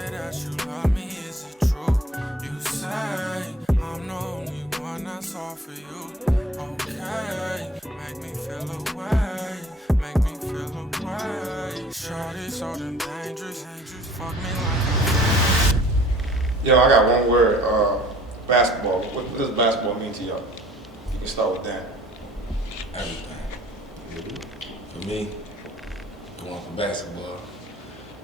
say that you love me, is it true? You say I'm the only one that's all for you. Okay, make me feel away, make me feel away. Shorty so damn dangerous, fuck me like I'm. Yo, I got one word, basketball. What does basketball mean to y'all? You can start with that. Everything. For me, going for basketball,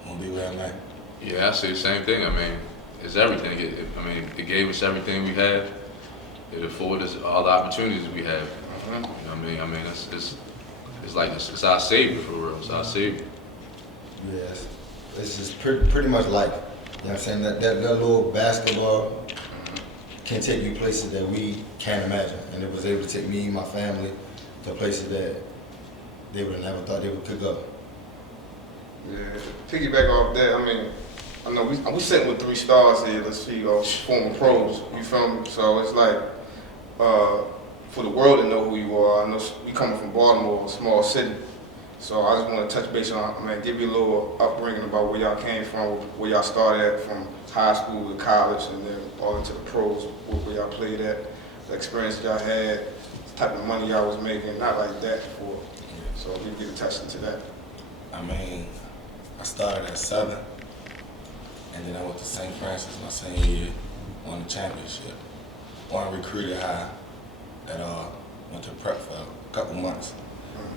I'm gonna be where I'm at. Yeah, I say the same thing. I mean, it's everything. It gave us everything we had. It afforded us all the opportunities we have. You know what I mean? It's like it's our savior for real. It's our savior. Yes, it's just pretty much like, you know what I'm saying, that little basketball can take you places that we can't imagine. And it was able to take me and my family to places that they would have never thought they could go. Yeah, piggyback off that, I mean, I know we sitting with 3 stars here, let's see, former pros, you feel me? So it's like, for the world to know who you are, I know we coming from Baltimore, a small city. So I just want to touch base on, give you a little upbringing about where y'all came from, where y'all started at, from high school to college, and then all into the pros, where y'all played at, the experience y'all had, the type of money y'all was making, not like that before. So we get touched into that. I mean, I started at Southern, and then I went to St. Francis my senior year, won the championship. Won recruited high at went to prep for a couple months.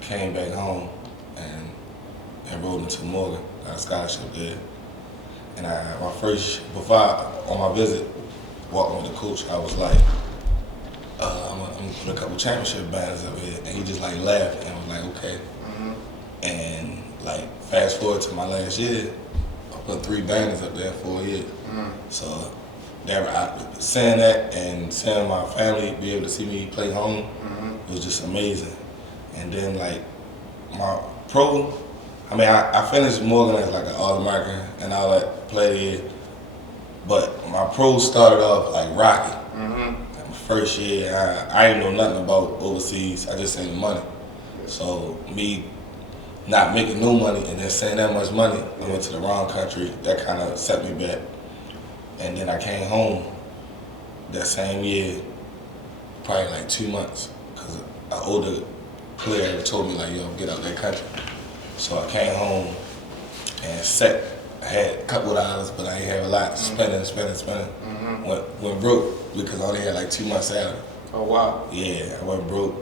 Came back home and enrolled into Morgan, got a scholarship there. And on my visit, walking with the coach, I was like, I'm gonna put a couple championship banners up here. And he just like laughed and was like, okay. And like fast forward to my last year, I put 3 banners up there for a year. So saying that and seeing my family be able to see me play home was just amazing. And then like my pro, I finished Morgan as like an All-American and all that, played here. But my pro started off like rocky. Like my first year, I didn't know nothing about overseas. I just seen the money. So me not making no money and then saying that much money, I went to the wrong country. That kind of set me back. And then I came home that same year, probably like 2 months, because an older player told me like, yo, get out that country. So I came home and I had a couple of dollars, but I didn't have a lot. Spending. Went broke because I only had like 2 months salary. Oh, wow. Yeah, I went broke.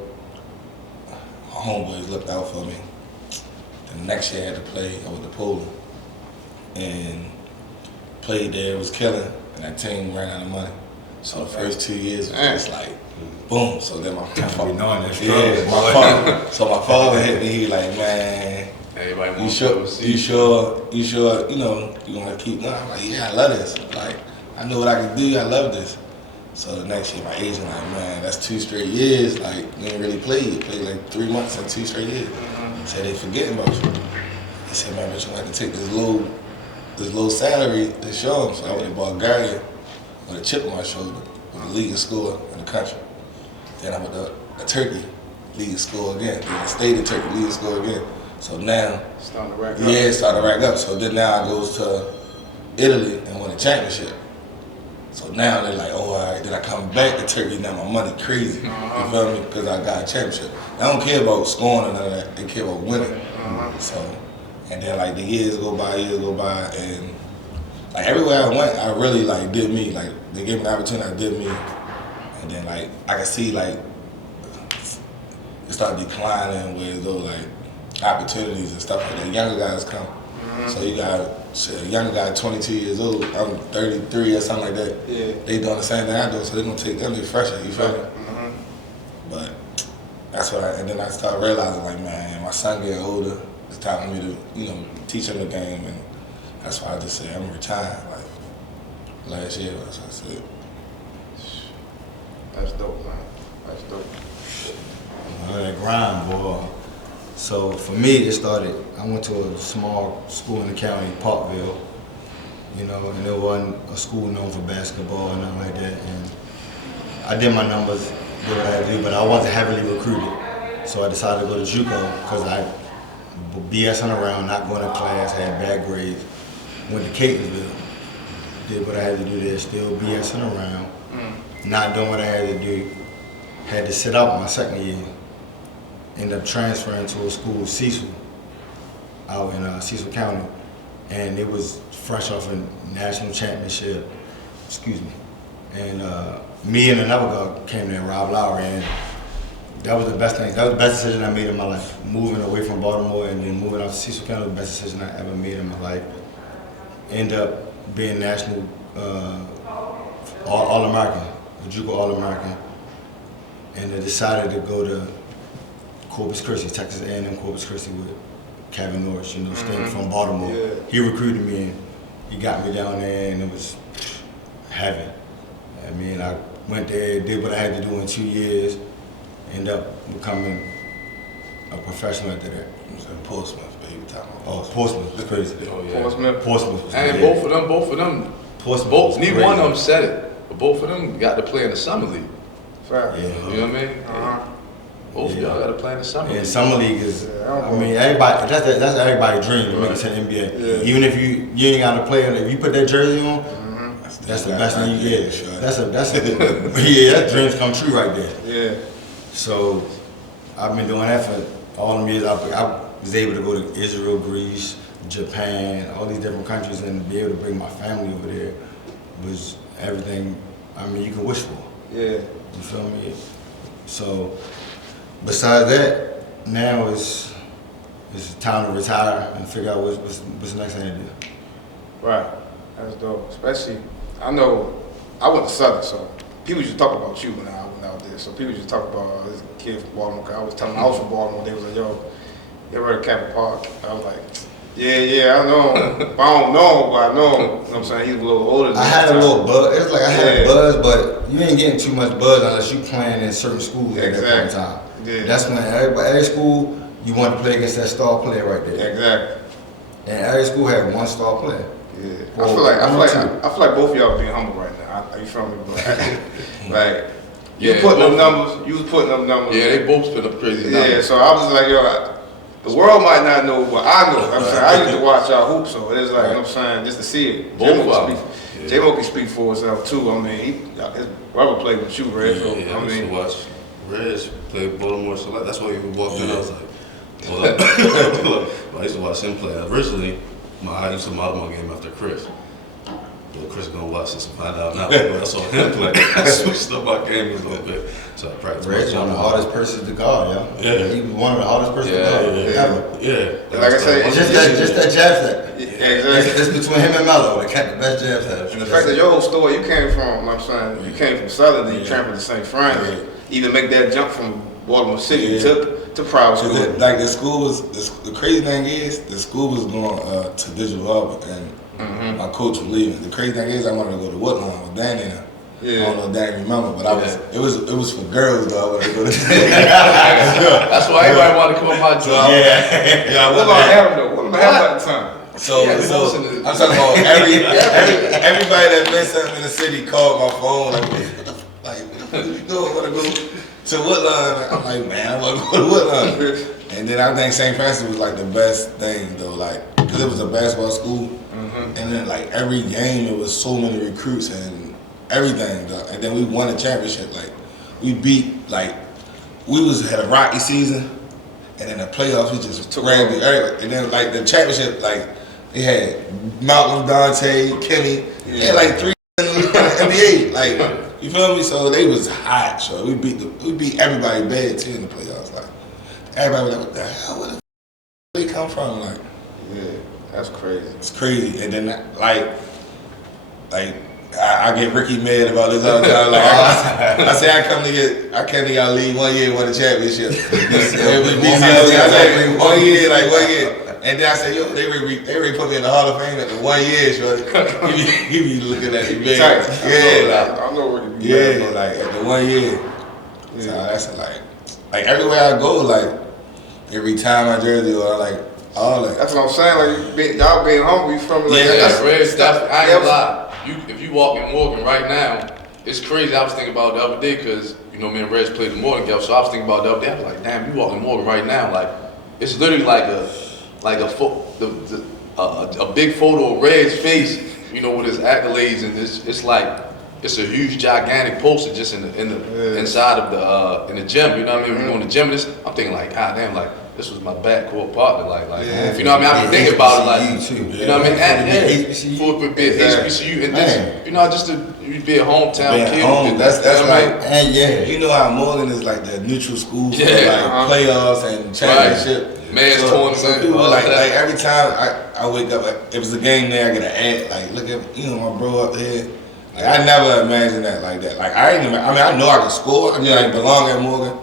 My homeboys looked out for me. The next year I had to play, I went to Poland. And played there, was killing, and that team ran out of money. So the first 2 years was just like, boom. So then my father, my father hit me. He like, man, you sure, you know, you gonna keep going? I'm like, yeah, I love this. Like, I know what I can do. I love this. So the next year, my agent like, man, that's 2 straight years. Like, you ain't really played. You played like 3 months and 2 straight years. Said they forgetting about you. He said, man, but you have to take this low salary to show them. So I went to Bulgaria with a chip on my shoulder, with the leading scorer in the country. Then I went to Turkey, leading scorer again. Then I stayed in Turkey, leading scorer again. So now, starting to rack up. Yeah, it's starting to rack up. So then now I goes to Italy and win a championship. So now they're like, oh, all right. Then I come back to Turkey, now my money crazy. You feel me? Because I got a championship. I don't care about scoring or none of that. They care about winning. So, and then like the years go by, and like everywhere I went, I really like did me. Like they gave me the opportunity, I did me. And then like I could see like it started declining with those like opportunities and stuff like that. Younger guys come. So you got a younger guy, 22 years old, I'm 33 or something like that. Yeah. They doing the same thing I do, so they're gonna take them, they fresher, you feel me? But that's what and then I started realizing like, man, my son getting older, it's time for me to, you know, teach him the game, and that's why I just said I'm retired, like last year, that's what I said. That's dope, man. That's dope. That grind, boy. So for me, it started, I went to a small school in the county, Parkville, you know, and it wasn't a school known for basketball or nothing like that. And I did my numbers, did what I had to do, but I wasn't heavily recruited. So I decided to go to JUCO because I BSing around, not going to class, had bad grades. Went to Catonsville, did what I had to do there, still BSing around, not doing what I had to do. Had to sit out my second year. Ended up transferring to a school, Cecil, out in Cecil County. And it was fresh off a national championship, excuse me. And me and another guy came there, Rob Lowry, and that was the best thing. That was the best decision I made in my life. Moving away from Baltimore and then moving out to Cecil County was the best decision I ever made in my life. End up being national All-American, a JUCO All-American. And I decided to go to Corpus Christi, Texas A&M Corpus Christi with Kevin Norris, you know, staying from Baltimore. Yeah. He recruited me and he got me down there and it was heaven. I mean, I went there, did what I had to do in 2 years, ended up becoming a professional after that. You said Portsmouth, baby. Oh, Portsmouth was crazy. Oh, yeah. Portsmouth. Was And crazy. both of them, Portsmouth was neither crazy. one of them said it, but both of them got to play in the summer league. Fact. Yeah. You know what I mean? Both of y'all got to play in the summer And league. summer league is, Yeah, I mean, everybody. That's everybody's dream to make it to the NBA. Yeah. Even if you ain't got to play, if you put that jersey on, that's the best thing you get. That's a yeah, that dreams come true right there. Yeah. So I've been doing that for all them years. I was able to go to Israel, Greece, Japan, all these different countries, and be able to bring my family over there was everything. I mean, you can wish for. Yeah. You feel me? So, besides that, now it's time to retire and figure out what's the next thing to do. Right. That's dope. Especially, I know, I went to Southern, so people used to talk about you when I went out there. So people used to talk about this kid from Baltimore. I was telling them I was from Baltimore. They was like, yo, you ever heard of Captain Park? I was like, yeah, I know him. But I don't know him, but I know him. You know what I'm saying? He's a little older than me. I had a little buzz. It was like I had Yeah. a buzz, but you ain't getting too much buzz unless you playing in certain schools at that point in Exactly. time. Yeah. That's when every school you want to play against that star player right there. Exactly. And every school had one star player. Yeah. Well, I feel like both of y'all are being humble right now. You feel me? But like, you Yeah, putting up both- numbers. You was putting up numbers. Yeah, they both put up crazy numbers. Yeah, so I was like, yo, the world might not know, but I know. I'm saying I used to watch y'all hoop, so it is like, you know what I'm saying, just to see it. Both J-Mo of can them. speak- J-Mo can speak for himself too. I mean, his brother played with you, Red. So, Yeah, I I used to mean, watch Reg play Baltimore Select. That's why you walked in. I was like, hold up. But I used to watch him play. Originally, I used to model my game after Chris. Well, Chris gonna watch this and find out now. But I saw him play. I switched up my game a little bit. So I practiced. Reggie one of the hardest persons to guard, yo. Yeah. He was one of the hardest persons Yeah, to guard ever. Yeah. Like I said, It's just that jab set. exactly. It's between him and Melo. They got the best jab set. And the fact that your whole story, you came from, you know what I'm saying, you came from Southern, then you transferred to St. Francis. Even make that jump from Baltimore City to private school. Like the school was, the crazy thing is, the school was going to digital art and my coach was leaving. The crazy thing is I wanted to go to Woodlawn with Danny and Yeah. I don't know if Danny remember, but it was for girls though. I wanted to go to That's why everybody wanted to come on my job. yeah, What about him though? What about him at the time? So Yeah, listen to- I'm talking about everybody that meant something in the city called my phone like, what you doing? I want to go to Woodlawn. I'm like, man, I want to go to Woodlawn. And then I think St. Francis was like the best thing though, like, because it was a basketball school. And then like every game, it was so many recruits and everything though. And then we won a championship. Like we beat, like, we had a rocky season. And then the playoffs, we just ran the everybody. And then like the championship, like they had Malcolm, Dante, Kenny. They had like 3 in the NBA. Like, you feel me? So they was hot. So we beat everybody bad too in the playoffs. Like everybody was like, what the hell? Where the they come from? Like, Yeah, that's crazy. it's crazy. And then like I get Ricky mad about this all the time. Like I say I come to y'all league 1 year, won the championship. It was BCL. I say 1 year, like 1 year. And then I said, yo, they already put me in the Hall of Fame after 1 year, so he be looking at me, man. I know what you Yeah, like after 1 year. So that's like everywhere I go, like every time my jersey or like all that. That's what I'm saying. Like y'all being humble, you feel me? Like, Yeah, Reg, I ain't gonna lie. If you walk in Morgan right now, it's crazy. I was thinking about it the other day because, you know, me and Reg played the Morgan together, so I was thinking about it the other day. I was like, damn, you walk in Morgan right now, like, it's literally like a big photo of Reg's face you know, with his accolades and it's like it's a huge gigantic poster just in the inside of the in the gym. You know what I mean? When you go in the gym, I'm thinking like, God damn, like this was my backcourt partner. Like you know what I mean? I'm thinking about it like, you know what I mean? For be at HBCU and this, you know, just to be a hometown kid. Home, that's like, and you know how Morgan is like the neutral school for like playoffs and championship. Man's tournament. So people like every time I wake up, like, if it's a game there, I get an ad. Like, look at, you know, my bro up there. Like, I never imagined that like that. Like, I know I can score. I mean, I belong at Morgan,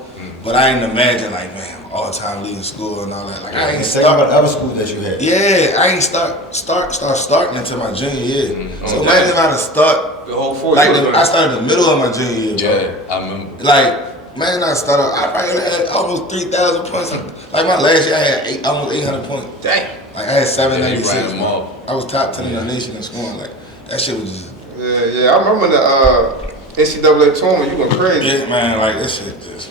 but I didn't imagine like, man, all time leading school and all that. Like, I ain't start about the other school that you had. Yeah, I ain't starting until my junior year. So imagine if I had to start the whole 4 like years. I started in the middle of my junior year. Bro. Yeah, I remember. Like, man, I started. I probably had almost 3,000 points. Like my last year, I had almost 800 points. Dang. Like I had 796. Yeah, I was top 10 in the nation in scoring. Like that shit was just. Yeah. I remember the NCAA tournament. You went crazy. Yeah, man. Like that shit just.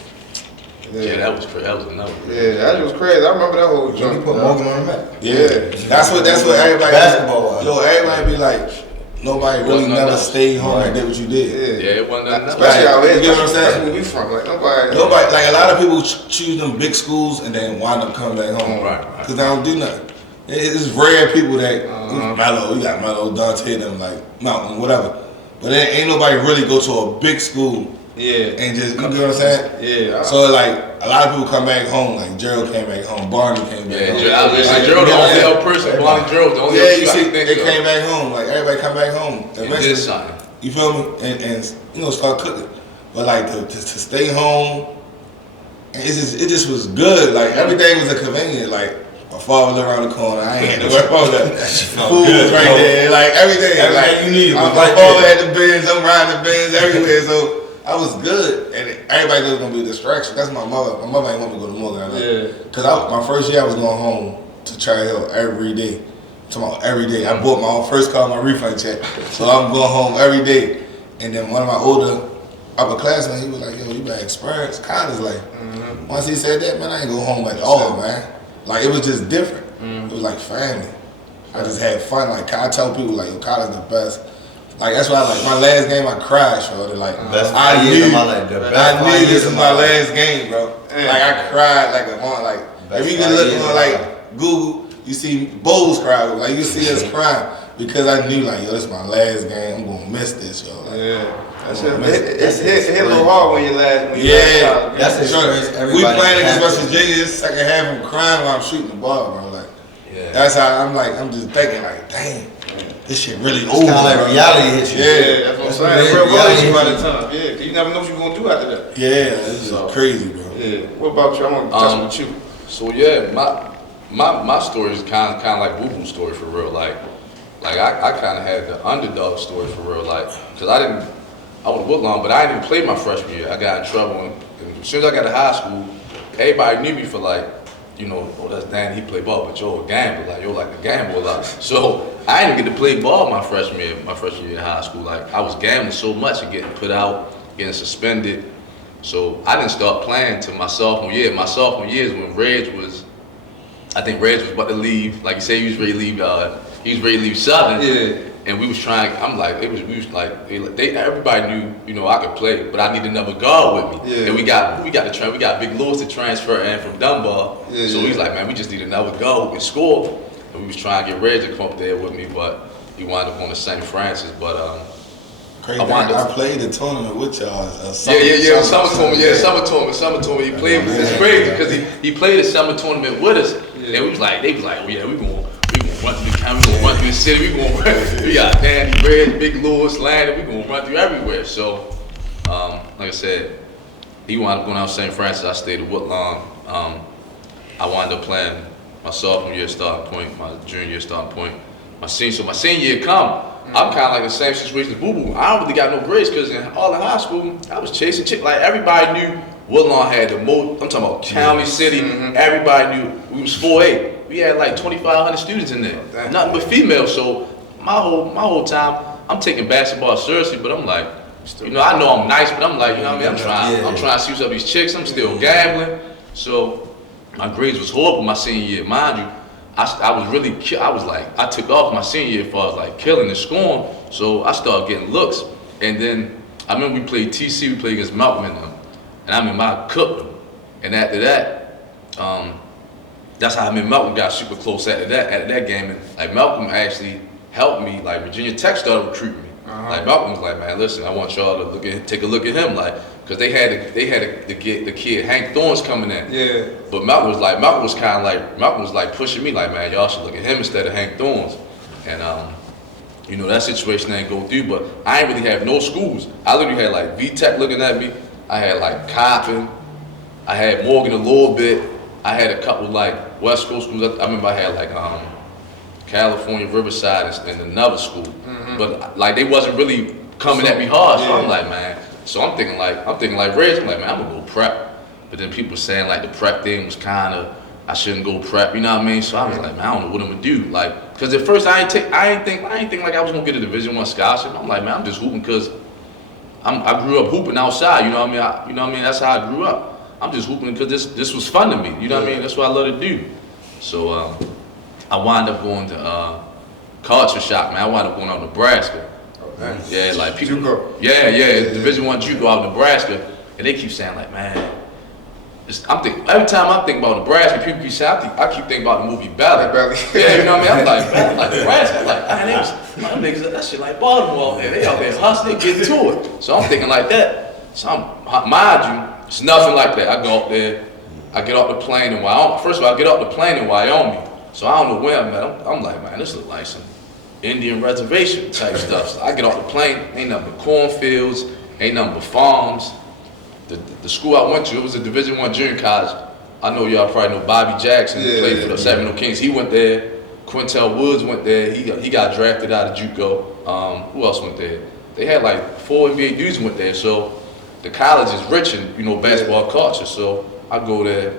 Yeah, that was crazy. That was another. Yeah, that was crazy. I remember that whole You jump. put Morgan on the map. Yeah. That's what everybody. Basketball. Yo, everybody be like. Nobody really never stayed home and did what you did. Yeah, it wasn't nothing. Especially out here. You get what I'm saying? That's where we from. Like nobody. Like a lot of people choose them big schools and then wind up coming back home. Right. Because they don't do nothing. It's rare people that Mello, you got Mello, Dante, them like Mountain, whatever. But ain't nobody really go to a big school. Yeah. And just, you get what I'm saying? Yeah. So like a lot of people come back home. Like Gerald came back home, Barney came back home. Yeah, Gerald the only other person. Barney Gerald the only other person. Yeah, you see, they came back home. Like everybody come back home. Did something. You feel me? And you know, start cooking. But like to stay home, it just was good. Like everything was a convenience. Like my father lived around the corner. I ain't had to worry about that. Food was right there. Like everything. Like you needed. My father had the Benz. I'm riding the Benz everywhere. So I was good. And everybody was gonna be a distraction. That's my mother. My mother ain't want me to go to Morgan. Yeah. Cause my first year I was going home to Cherry Hill every day. Every day. I bought my own first car, my refund check. So I'm going home every day. And then one of my older upperclassmen, he was like, yo, you got experience? College, like, once he said that, man, I ain't go home at all, man. Like, it was just different. It was like family. I just had fun. Like, I tell people, like, yo, college the best. Like, that's why, like, my last game, I cried, shorty. Like, I knew this was my last game, bro. Like, I cried like a month. Like, if you can look on, like, Google, you see Bowls cry, like you see us crying because I knew like, yo, this is my last game. I'm gonna miss this, yo. Like, that's it. It hit a little hard when you last. That's it. We playing against West Virginia. This second half, I'm crying while I'm shooting the ball, bro. Like, that's how I'm just thinking, like, damn, this shit really over. Kind of like reality hits you. Yeah, that's what I'm saying. Real reality by the time. Yeah, because you never know what you're gonna do after that. Yeah, this is crazy, bro. Yeah. What about you? I want to touch with you. So yeah, my story is kind of like Boo Boo's story for real. Like I kind of had the underdog story for real. Like, cause I was Woodlawn, but I didn't even play my freshman year. I got in trouble, and as soon as I got to high school, everybody knew me for like, you know, oh, that's Dan, he play ball, but you're a gambler, like you're like a gambler. Like, so I didn't get to play ball my freshman year in high school. Like I was gambling so much and getting put out, getting suspended. So I didn't start playing till my sophomore year. My sophomore year is when Reg was about to leave. Like you say, he was ready to leave Southern. Yeah. And we was trying. Everybody knew, you know, I could play, but I needed another guard with me. Yeah. And we got Big Lewis to transfer in from Dunbar. Yeah, so he's like, man, we just need another guard who can score. And we was trying to get Reg to come up there with me, but he wound up on the St. Francis. But crazy. I played the tournament with y'all. Summer tournament. He played. It's crazy because he played a summer tournament with us, and they was like, oh yeah, we gonna run through the county, we gonna run through the city, we got Danny, Red, Big Lewis, Landon, we gonna run through everywhere. So, like I said, he wound up going out to St. Francis. I stayed at Woodlawn. I wound up playing my sophomore year starting point, my junior year starting point, my senior year come. I'm kind of like the same situation as Boo Boo. I don't really got no grades because in high school, I was chasing chicks. Like everybody knew Woodlawn had the most, I'm talking about county, city, everybody knew we was 4A. We had like 2,500 students in there, nothing but females. So my whole time, I'm taking basketball seriously, but I'm like, you know, I know I'm nice, but I'm like, you know what I mean? I'm trying to see what's up with these chicks. I'm still gambling. So my grades was horrible my senior year. Mind you, I was really, I was like, I took off my senior year as far as like killing and scoring. So I started getting looks. And then I remember we played TC, we played against Malcolm and them. And I remember I cooked them. And after that, that's how Malcolm got super close after that game. And like Malcolm actually helped me. Like Virginia Tech started recruiting me. Like Malcolm was like, man, listen, I want y'all to take a look at him, like, cause they had to get the kid Hank Thorne's coming in. Yeah. But Malcolm was like pushing me, like, man, y'all should look at him instead of Hank Thorne's. And you know, that situation didn't go through. But I ain't really have no schools. I literally had like VTech looking at me. I had like Coppin. I had Morgan a little bit. I had a couple like West Coast schools. I remember I had like California, Riverside, and another school. But like they wasn't really coming at me hard. So I'm like, man. So I'm thinking like Reggie. I'm like, man, I'm gonna go prep. But then people saying like the prep thing was kind of, I shouldn't go prep. You know what I mean? So I was like, man, I don't know what I'm gonna do. Like, cause at first I ain't think like I was gonna get a Division I scholarship. I'm like, man, I'm just hooping cause I grew up hooping outside. You know what I mean? That's how I grew up. I'm just hooping because this was fun to me. You know what I mean? That's what I love to do. So I wound up going to culture shock, man. I wound up going out to Nebraska. Yeah, like people. JUCO. Yeah, Division I JUCO out of Nebraska, and they keep saying like, man. Every time I'm thinking about Nebraska, people keep saying, I keep thinking about the movie Belly. Yeah, you know what I mean? I'm like Nebraska. I'm like, man, them niggas, that shit like Baltimore, man. They out there hustling, getting to it. So I'm thinking like that. So mind you, it's nothing like that. I go up there, I get off the plane in Wyoming. First of all, I get off the plane in Wyoming. So I don't know where I'm at. I'm like, man, this look like some Indian reservation type stuff. So I get off the plane, ain't nothing but cornfields, ain't nothing but farms. The school I went to, it was a Division I junior college. I know y'all probably know Bobby Jackson, who played for the Sacramento Kings. He went there. Quintel Woods went there. He got drafted out of JUCO. Who else went there? They had like 4 NBA dudes went there. So the college is rich in, you know, basketball culture. So I go there,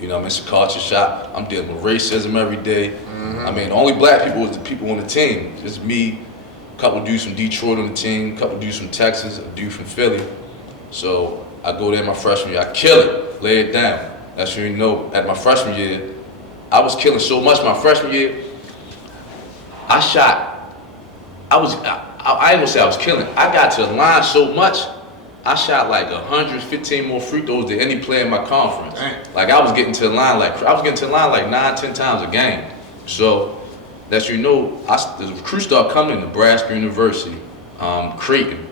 you know, it's a culture shock. I'm dealing with racism every day. I mean, the only black people was the people on the team. Just me, a couple dudes from Detroit on the team, a couple dudes from Texas, a dude from Philly. So I go there my freshman year, I kill it, lay it down. That's when you know, at my freshman year, I was killing so much my freshman year. I ain't gonna say I was killing. I got to the line so much, I shot like 115 more free throws than any player in my conference. Like I was getting to the line like 9-10 times a game. So that's you know, the recruits start coming to Nebraska University, Creighton.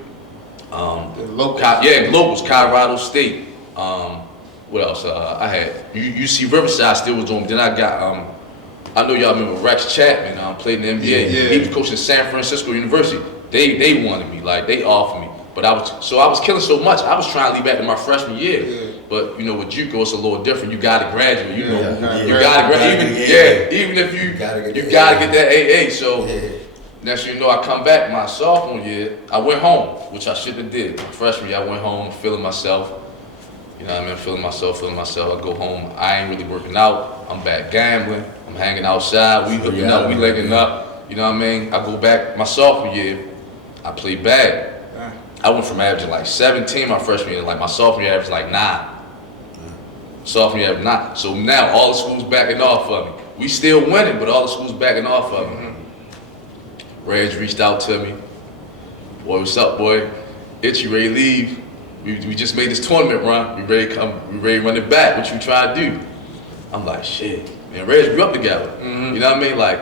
Locals, Colorado State. What else? I had UC Riverside still was on me. Then I got I know y'all remember Rex Chapman. Played in the NBA. He was coaching San Francisco University. They wanted me, like they offered me. But I was killing so much. I was trying to leave back to my freshman year. But you know, with JUCO it's a little different. You got to graduate. You got to graduate. Even if you got to get that AA. So. Next you know, I come back my sophomore year, I went home, which I shouldn't have did. My freshman year, I went home feeling myself. You know what I mean? Feeling myself. I go home, I ain't really working out. I'm back gambling. I'm hanging outside. We hooking up, we linking up. You know what I mean? I go back my sophomore year, I play bad. I went from averaging like 17 my freshman year, like my sophomore year averaged like 9. Sophomore year averaged 9. So now all the schools backing off of me. We still winning, but all the schools backing off of me. Reggie reached out to me. Boy, what's up, boy? Itchy, ready to leave. We just made this tournament run. We ready to run it back. What you trying to do? I'm like, shit. Man, Reggie grew up together. You know what I mean? Like,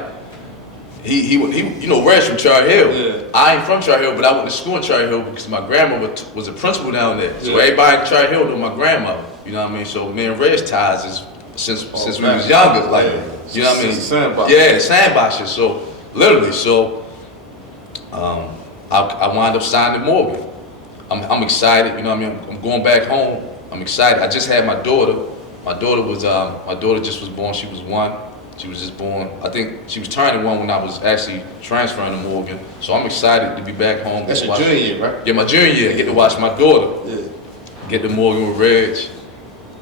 he you know, Reggie from Charter Hill. Yeah. I ain't from Charter Hill, but I went to school in Charter Hill because my grandmother was a principal down there. So everybody in Charter Hill knew my grandmother. You know what I mean? So me and Reggie ties is since we was younger. Like, you know what I mean? Sandbox shit. So literally, I wound up signing Morgan. I'm excited, you know what I mean? I'm going back home. I'm excited. I just had my daughter. My daughter just was born. She was 1. She was just born. I think she was turning 1 when I was actually transferring to Morgan. So I'm excited to be back home. That's your junior year, right? Yeah, my junior year. Get to watch my daughter. Yeah. Get to Morgan with Reg.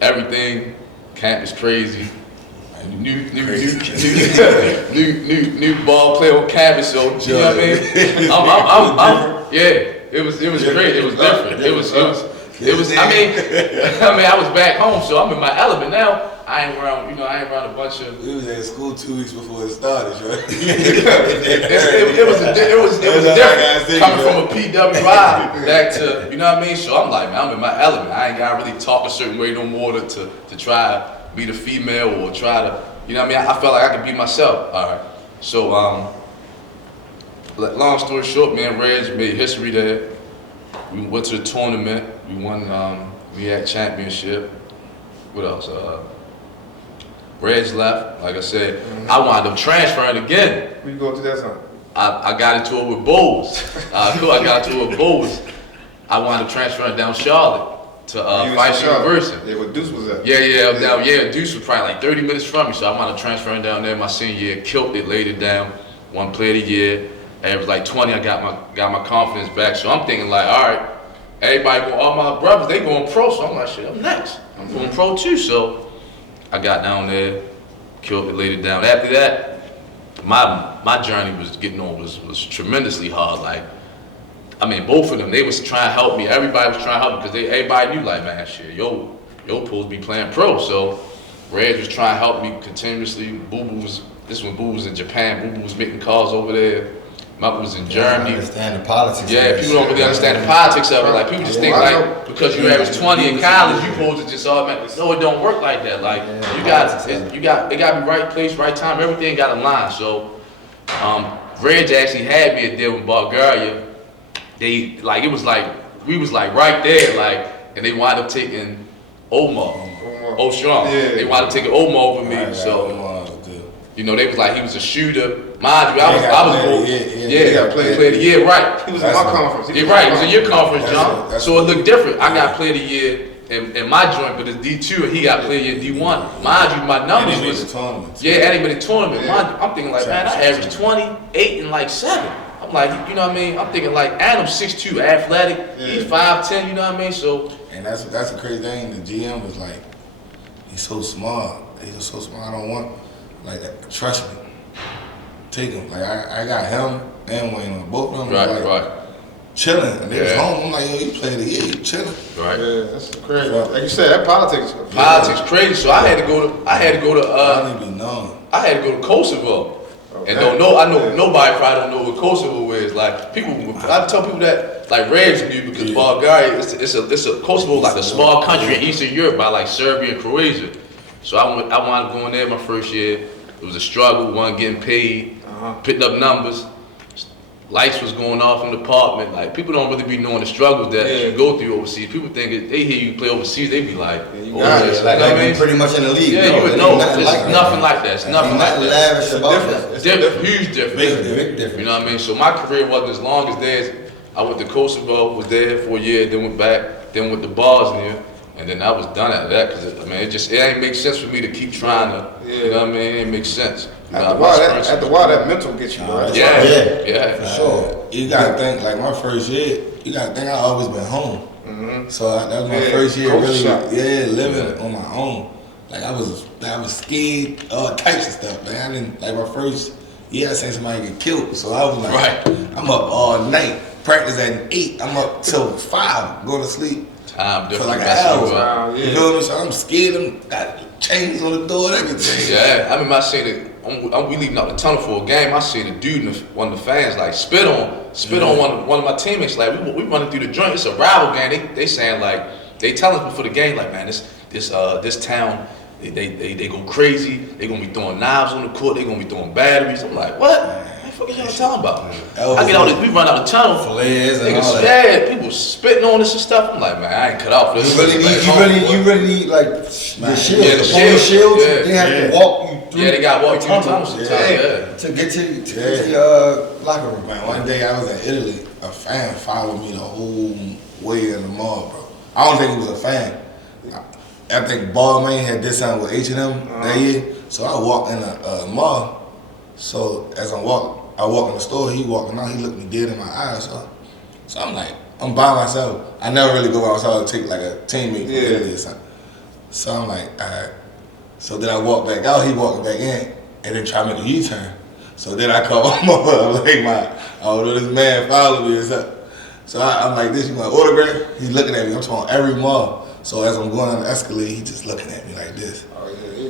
Everything. Campus crazy. New ball player on campus, so you know what I mean? It was great. It was different. It was. I mean, I was back home, so I'm in my element now. I ain't around, I ain't around a bunch of. We was at school 2 weeks before it started, right? it was different coming from a PWI back to, you know what I mean? So I'm like, man, I'm in my element. I ain't got to really talk a certain way no more to try to be the female or try to, you know what I mean? I felt like I could be myself. All right. So, long story short, man, Reg made history there. We went to the tournament. We won MEAC championship. What else? Reg left. Like I said, I wound up transferring again. We go to that song. I got into it with Bowles. I got into it with Bowles. I wound up transferring down Charlotte to Vice University. Yeah, where Deuce was at. Yeah, Deuce was probably like 30 minutes from me, so I wound up transferring down there my senior year, killed it, laid it down, won player of the year. And it was like 20, I got my confidence back. So I'm thinking like, all right, everybody all my brothers, they going pro, so I'm like, shit, I'm next. I'm going pro too. So I got down there, killed it, laid it down. After that, my journey was getting on was tremendously hard. Like, I mean, both of them, they was trying to help me. Everybody was trying to help me because everybody knew like, man, shit, yo supposed to be playing pro. So Reg was trying to help me continuously. This is when Boo was in Japan. Boo was making calls over there. Malcolm was in Germany. I understand the politics. Yeah, people don't really understand the politics of it. Like, people just think like, because you average 20 in college, you supposed to just automatically. No, it don't work like that. Like, it got to be right place, right time. Everything got a line. So, Reg actually had me a deal with Bulgaria. They like, it was like, we was like right there, like, and they wound up taking Omar. Strong. Yeah. They wound up taking Omar over me. So, you know, they was like, he was a shooter. Mind you, I was player of the year, right. He was in my conference. Right, he was in your conference, John. So it looked different. I got player of the year in my joint, but it's D2 and he got player of the year D1. Mind you, my numbers was, and he been in the tournament. Mind you, I'm thinking like, man, I averaged 28 and like 7. I'm like, you know what I mean? I'm thinking like, and I'm 6'2", athletic, he's 5'10", you know what I mean? So. And that's a crazy thing. The GM was like, he's so smart. He's just so smart. I don't want, like, trust me. Take him. Like, I got him and Wayne on both of them. Right. Chilling. And they was home. I'm like, yo, you played the year, you chilling. Right. Yeah, that's crazy. Like you said, that politics. Politics crazy. So I had to go to I don't even know. I had to go to Kosovo. Okay. And I know nobody probably don't know what Kosovo is. Like, people, I tell people that, like, Reg knew because Bulgaria, it's a Kosovo, like a small country in Eastern Europe by like Serbia and Croatia. So I wound up going there my first year. It was a struggle, wasn't getting paid, picking up numbers. Lights was going off in the apartment. Like, people don't really be knowing the struggles that you go through overseas. People think they hear you play overseas, they be like, like pretty much in the league. Yeah, you would know. It's nothing like that. It's nothing like that. Lavish about that. It's different, huge difference. Big difference. You know what I mean? So my career wasn't as long as theirs. I went to Kosovo, was there for a year, then went back, then went to Bosnia. And then I was done after that because it ain't make sense for me to keep trying to, you know what I mean? It ain't make sense. After a while, that mental gets you, right? Yeah. For sure. You gotta think, like my first year, you gotta think I always been home. So that was my first year really, living on my own. Like I was scared, all types of stuff, man. I didn't, like my first year, I seen somebody get killed. So I was like, I'm up all night, practice at 8, I'm up till 5, going to sleep. For like an hour. You feel me? So I'm scared. Got chains on the door and everything. Yeah, I remember I seen it. We leaving out the tunnel for a game. I seen a dude, one of the fans, like spit on one of my teammates. Like we running through the joint. It's a rival game. They saying like they telling us before the game like, man, this town they go crazy. They gonna be throwing knives on the court. They gonna be throwing batteries. I'm like, what? What the fuck is y'all talking about? I get out we run out the tunnel. Flares and all that. People spitting on us and stuff. I'm like, man, I ain't cut out for this. You really need like the shield. Yeah, the shields. They have to walk you through. Yeah, they got to walk you through the tunnel sometimes. To get to your locker room. Man, one day I was in Italy. A fan followed me the whole way in the mall, bro. I don't think he was a fan. I think Balmain had did something with H&M that year. So I walked in a mall. So as I walk in the store, he walking out, he looked me dead in my eyes. So I'm like, I'm by myself. I never really go outside to take like a teammate from Italy or something. So I'm like, all right. So then I walk back out, he walking back in, and then try to make a U-turn. So then I call my mother, I'm like, this man followed me or something. So I'm like, this, you want an autograph? He's looking at me, I'm talking every mall. So as I'm going on the escalator, he just looking at me like this.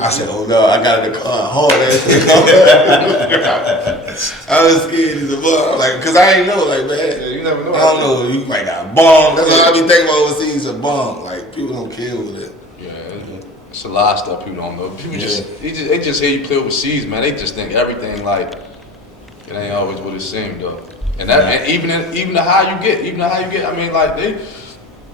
I said, oh no, I got in the car, hauled that shit. I was scared as a fuck. Like, cause I ain't know, like, man. Yeah, you never know. I don't know, you might got bombed. That's what I be thinking about overseas, a bomb. Like, people don't care with it. Yeah, it's a lot of stuff people don't know. People they just hear you play overseas, man. They just think everything like it ain't always what it seemed though. And that, and even the higher you get, I mean, like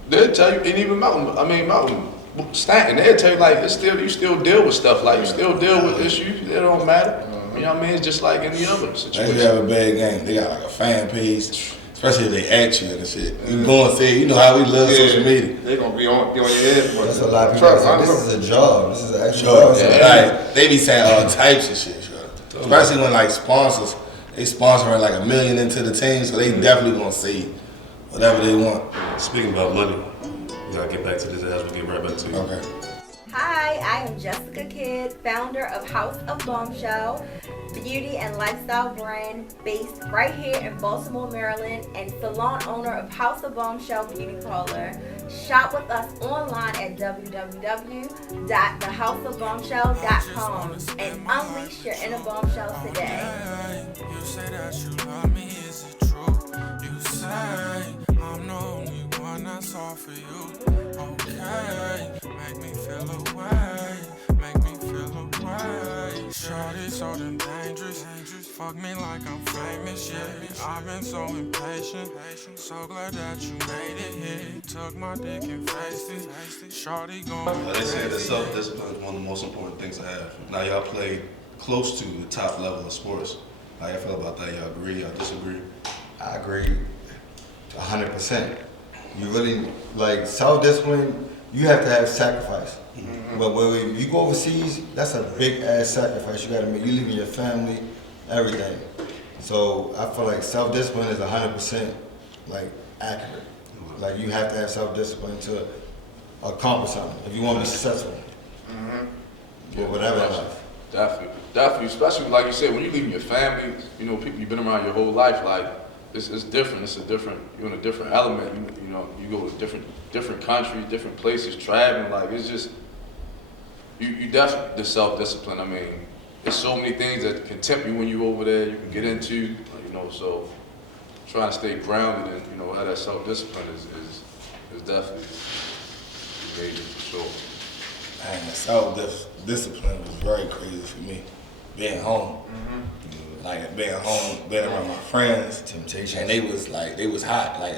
they'll tell you, and even Mountain Stanton, they'll tell you like you still deal with stuff, like you still deal with issues. It don't matter. You know what I mean? It's just like any other situation. If you have a bad game, they got like a fan page, especially if they at you and shit. You go and say, you know how we love social media. They gonna be on your head. That's a lot of people say, this is a job. This is an actual job. Like, they be saying all types of shit, especially when like sponsors, they sponsoring like $1 million into the team, so they definitely gonna say whatever they want. Speaking about money, we gotta get back to this as we get right back to you. Okay. Hi, I am Jessica Kidd, founder of House of Bombshell, beauty and lifestyle brand based right here in Baltimore, Maryland, and salon owner of House of Bombshell Beauty Parlor. Shop with us online at www.thehouseofbombshell.com and unleash your inner bombshell today. You say that you love me, is it true? You say I'm the only one that's all for you. Okay, make me feel away, make me feel away. Shorty so damn dangerous, fuck me like I'm famous, yeah. I've been so impatient, so glad that you made it here. Took my dick and faced it, shorty going. They say that self-discipline is one of the most important things to have. Now y'all play close to the top level of sports. How y'all feel about that? Y'all agree? Y'all disagree? I agree 100%. You really, like, self-discipline, you have to have sacrifice. But when you go overseas, that's a big ass sacrifice you gotta make. You leaving your family, everything. So I feel like self-discipline is 100% like accurate. Like you have to have self-discipline to accomplish something if you want to be successful. Or whatever in life. Definitely, especially like you said, when you leave your family, you know, people you've been around your whole life, like it's different. You're in a different element. You know, you go to different countries, different places, traveling. Like it's just you definitely the self-discipline. I mean, there's so many things that can tempt you when you're over there. You can get into, you know. So trying to stay grounded and you know have that self-discipline is definitely major for sure. Man, self-discipline was very crazy for me. Being home. Like being home, being around my friends. Temptation. And they was hot. Like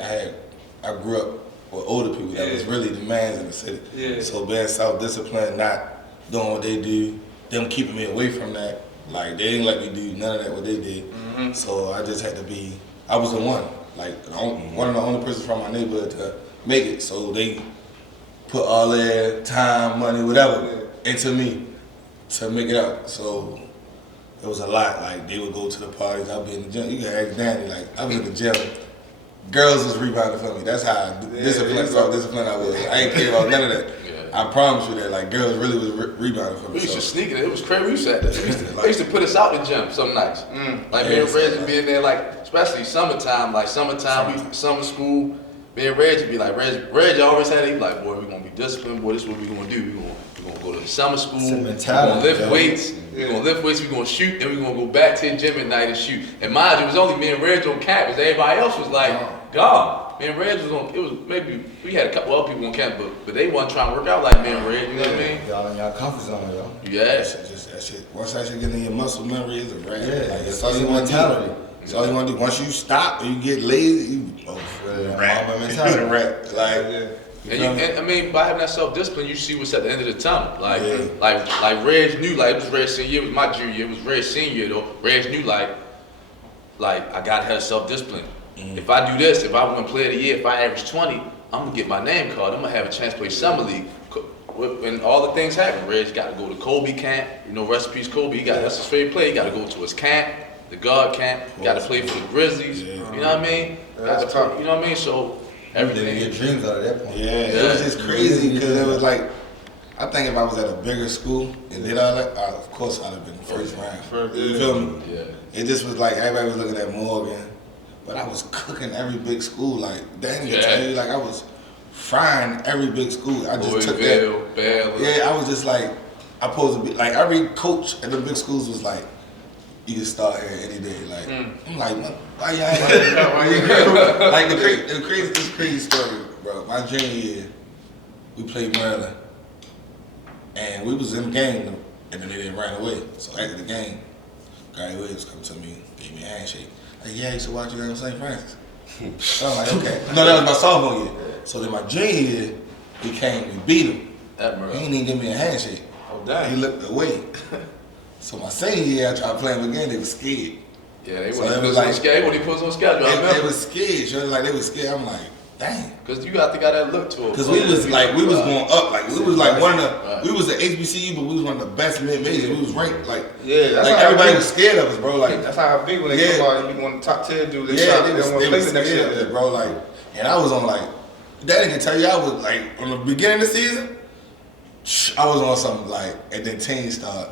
I grew up with older people that was really the mans in the city. Yeah. So being self-disciplined, not doing what they do, them keeping me away from that. Like they didn't let me do none of that what they did. So I just had to be, I was the one. Like one of the only persons from my neighborhood to make it. So they put all their time, money, whatever, into me to make it out. So it was a lot. Like they would go to the parties, I'd be in the gym. You can ask Danny, like I was in the gym. Girls was rebounding for me. That's how self-disciplined I was. I ain't care about none of that. I promise you that, like, girls really was rebounding for me. We used to sneak it. It was crazy. We used to they used to put us out the gym some nights. Like me and Reggie being there, like especially summertime. Like summertime, summer school. Me and Reggie be like, Reggie always had it. He be like, boy, we gonna be disciplined. Boy, this is what we gonna do. We gonna go to the summer school. We gonna lift weights. We gonna lift weights. We gonna shoot. Then we gonna go back to the gym at night and shoot. And mind you, it was only me and Reggie on campus. Everybody else was like gone. Me and Reggie was on. It was maybe we had a couple other people on campus, but they wasn't trying to work out like me and Reggie. You know what I mean? Y'all in y'all comfort zone, yo. Yeah. That shit. Once that shit get in your muscle memory, it's a wrap. Yeah, Like it's all you want to do. That's all you want to do. Once you stop and you get lazy, you rap. It's a wrap. Like, And I mean, by having that self-discipline, you see what's at the end of the tunnel. Like Reg knew, like it was Reg's senior year, it was my junior year, it was Reg's senior year though. Reg knew, like I gotta have self-discipline. If I do this, if I win Player of the Year, if I average 20, I'm gonna get my name called. I'm gonna have a chance to play summer league. And all the things happen. Reg got to go to Kobe camp. You know, rest in peace, Kobe. That's his favorite player. He got to go to his camp, the guard camp. Got to play for the Grizzlies. You know what I mean? That's tough. You know what I mean? So everything. You get dreams out of that point. it was just crazy because it was like, I think if I was at a bigger school and did all that, of course I'd have been first round. You feel me? Yeah. It just was like everybody was looking at Morgan, but I was cooking every big school. Like Danny can tell you, like I was frying every big school. I just took that. Baylor. Yeah, I was just like, I'm supposed to be like every coach at the big schools was like, you can start here any day. Like I'm like, why y'all ain't like this crazy story, bro. My junior year, we played Maryland, and we was in the game, and then they didn't run away. So after the game, Gary Williams come to me, gave me a handshake. Like, yeah, I used to watch you on St. Francis. So I'm like, okay. No, that was my sophomore year. So then my junior year, he came, we beat him. He didn't even give me a handshake. Oh, damn. He looked away. So my senior year, I tried to play him again, they were scared. Yeah, they So want it to was put like- on schedule. When he puts on schedule, I They remember. was scared, so like they was scared. I'm like, dang. Because you got that look to it. Because we was going up, like we was like one of the, we was at HBCU, but we was one of the best mid majors. We was ranked like, that's like how everybody I was scared of us, bro. Like That's how I be when they Yeah. come out and be one of the top 10 dudes. they don't was want to play the next scared of year. us, bro. Like, and I was on like, that nigga tell you I was like on the beginning of the season, I was on something like, and then team start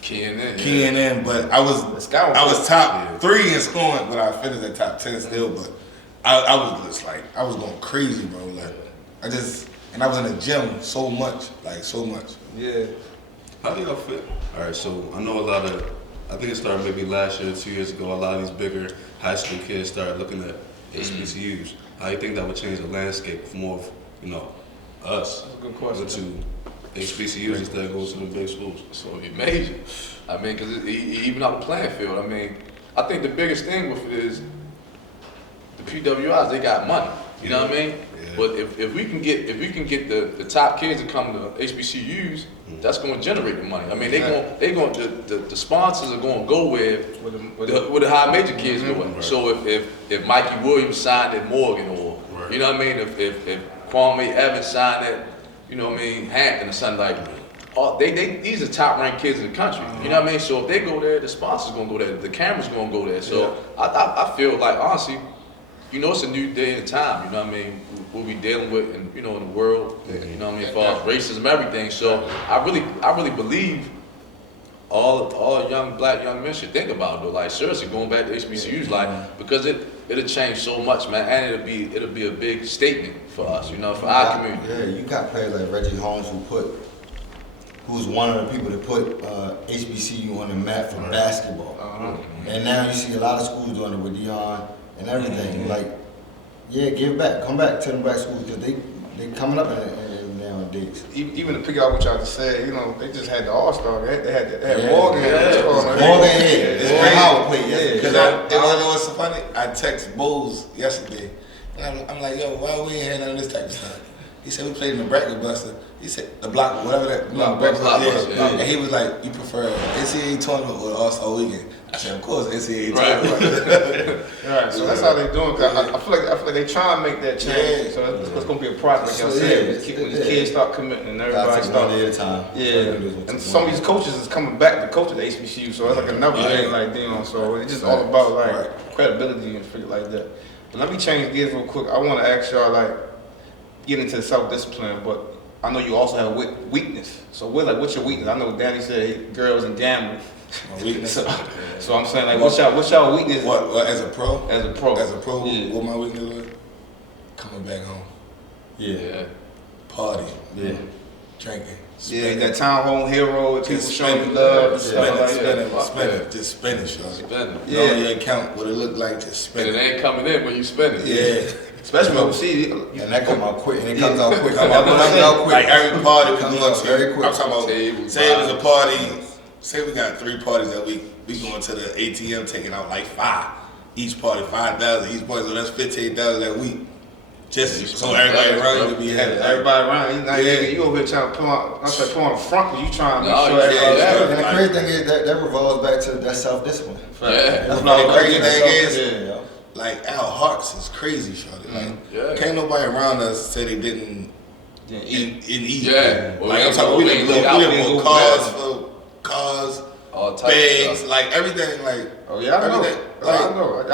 Keying in, but I was top 3 in scoring, but I finished at top 10 still. But I was just like, I was going crazy, bro. Like and I was in the gym so much. Yeah. How do y'all feel? All right, so I know a lot of, I think it started maybe last year, 2 years ago, a lot of these bigger high school kids started looking at HBCUs. How do you think that would change the landscape for more of, us? That's a good question. To HBCUs instead of going to the big schools? So he major. I mean, because he even out the playing field. I mean, I think the biggest thing with it is the PWIs. They got money. You know what I mean? Yeah. But if we can get the top kids to come to HBCUs, that's going to generate the money. I mean, the sponsors are going to go where the high major kids go. Right. So if Mikey Williams signed at Morgan, or Right. you know what I mean, if Kwame Evans signed at, you know what I mean, Hampton or something like that. These are top ranked kids in the country. You know what I mean? So if they go there, the sponsor's gonna go there, the camera's gonna go there. So I feel like honestly, it's a new day and time. You know what I mean? We'll be dealing with in the world. You know what I mean? As far as racism, everything. So I really believe all young black men should think about it, though. Like seriously, going back to HBCUs, like because it'll change so much, man, and it'll be a big statement for us, for our community. Yeah, you got players like Reggie Holmes who's one of the people that put HBCU on the map for basketball. And now you see a lot of schools doing it with Dion and everything. Like, yeah, give back, come back to the black schools because they coming up in nowadays. Even to pick out what y'all just said, they just had the All-Star. They had Morgan. Morgan, it's Howard played yesterday. Because I know what's so funny? I text Bowles yesterday, and I'm like, yo, why we ain't had none of this type of stuff? He said we played in the bracket buster. He said the block, whatever that Block bracket buster, buster. yeah. And he was like, you prefer NCAA tournament or All-Star weekend? I said, of course, NCAA Right. tournament. Right, so that's how they doing. Cause I feel like they trying to make that change. Yeah. So it's gonna be a process. Like y'all said, when these kids start committing and everybody Take start. one day at a time. Yeah, and some of these coaches is coming back to coach at the HBCU, so it's like another thing, like so it's just all about like credibility and shit like that. But let me change gears real quick. I want to ask y'all get into self-discipline, but I know you also have weakness. So what's your weakness? I know Danny said girls and gambling. My weakness. So I'm saying what's y'all weakness? What as a pro? As a pro. What my weakness was? Coming back home, Yeah. party, drinking, spending. That town home hero with people Just showing you spending, love and stuff like that. spending, just spending, Sean. Spending. Yeah, your account, what it look like, just And spending. it ain't coming in when you spend it. Yeah. Especially when we see And that come out quick, and it comes out quick. Like every party we Comes going out to, very quick. I'm talking about, Tables, say it was a party, say we got 3 parties that week, we going to the ATM taking out like 5. Each party, 5,000 each party, so that's 15,000 that week. Just so everybody around you to be happy. everybody around. You over here trying to put on a front, but you trying to make No, sure everybody. yeah. And the crazy thing is that revolves back to that self-discipline. Yeah. That's The crazy thing is, Yeah. like our hearts is crazy, shorty. Like Yeah. can't nobody around us say they didn't eat. Yeah. Well, Like I'm talking, we didn't go bought cars, All types of bags, stuff. like everything, like Oh yeah, I know. everything. I know.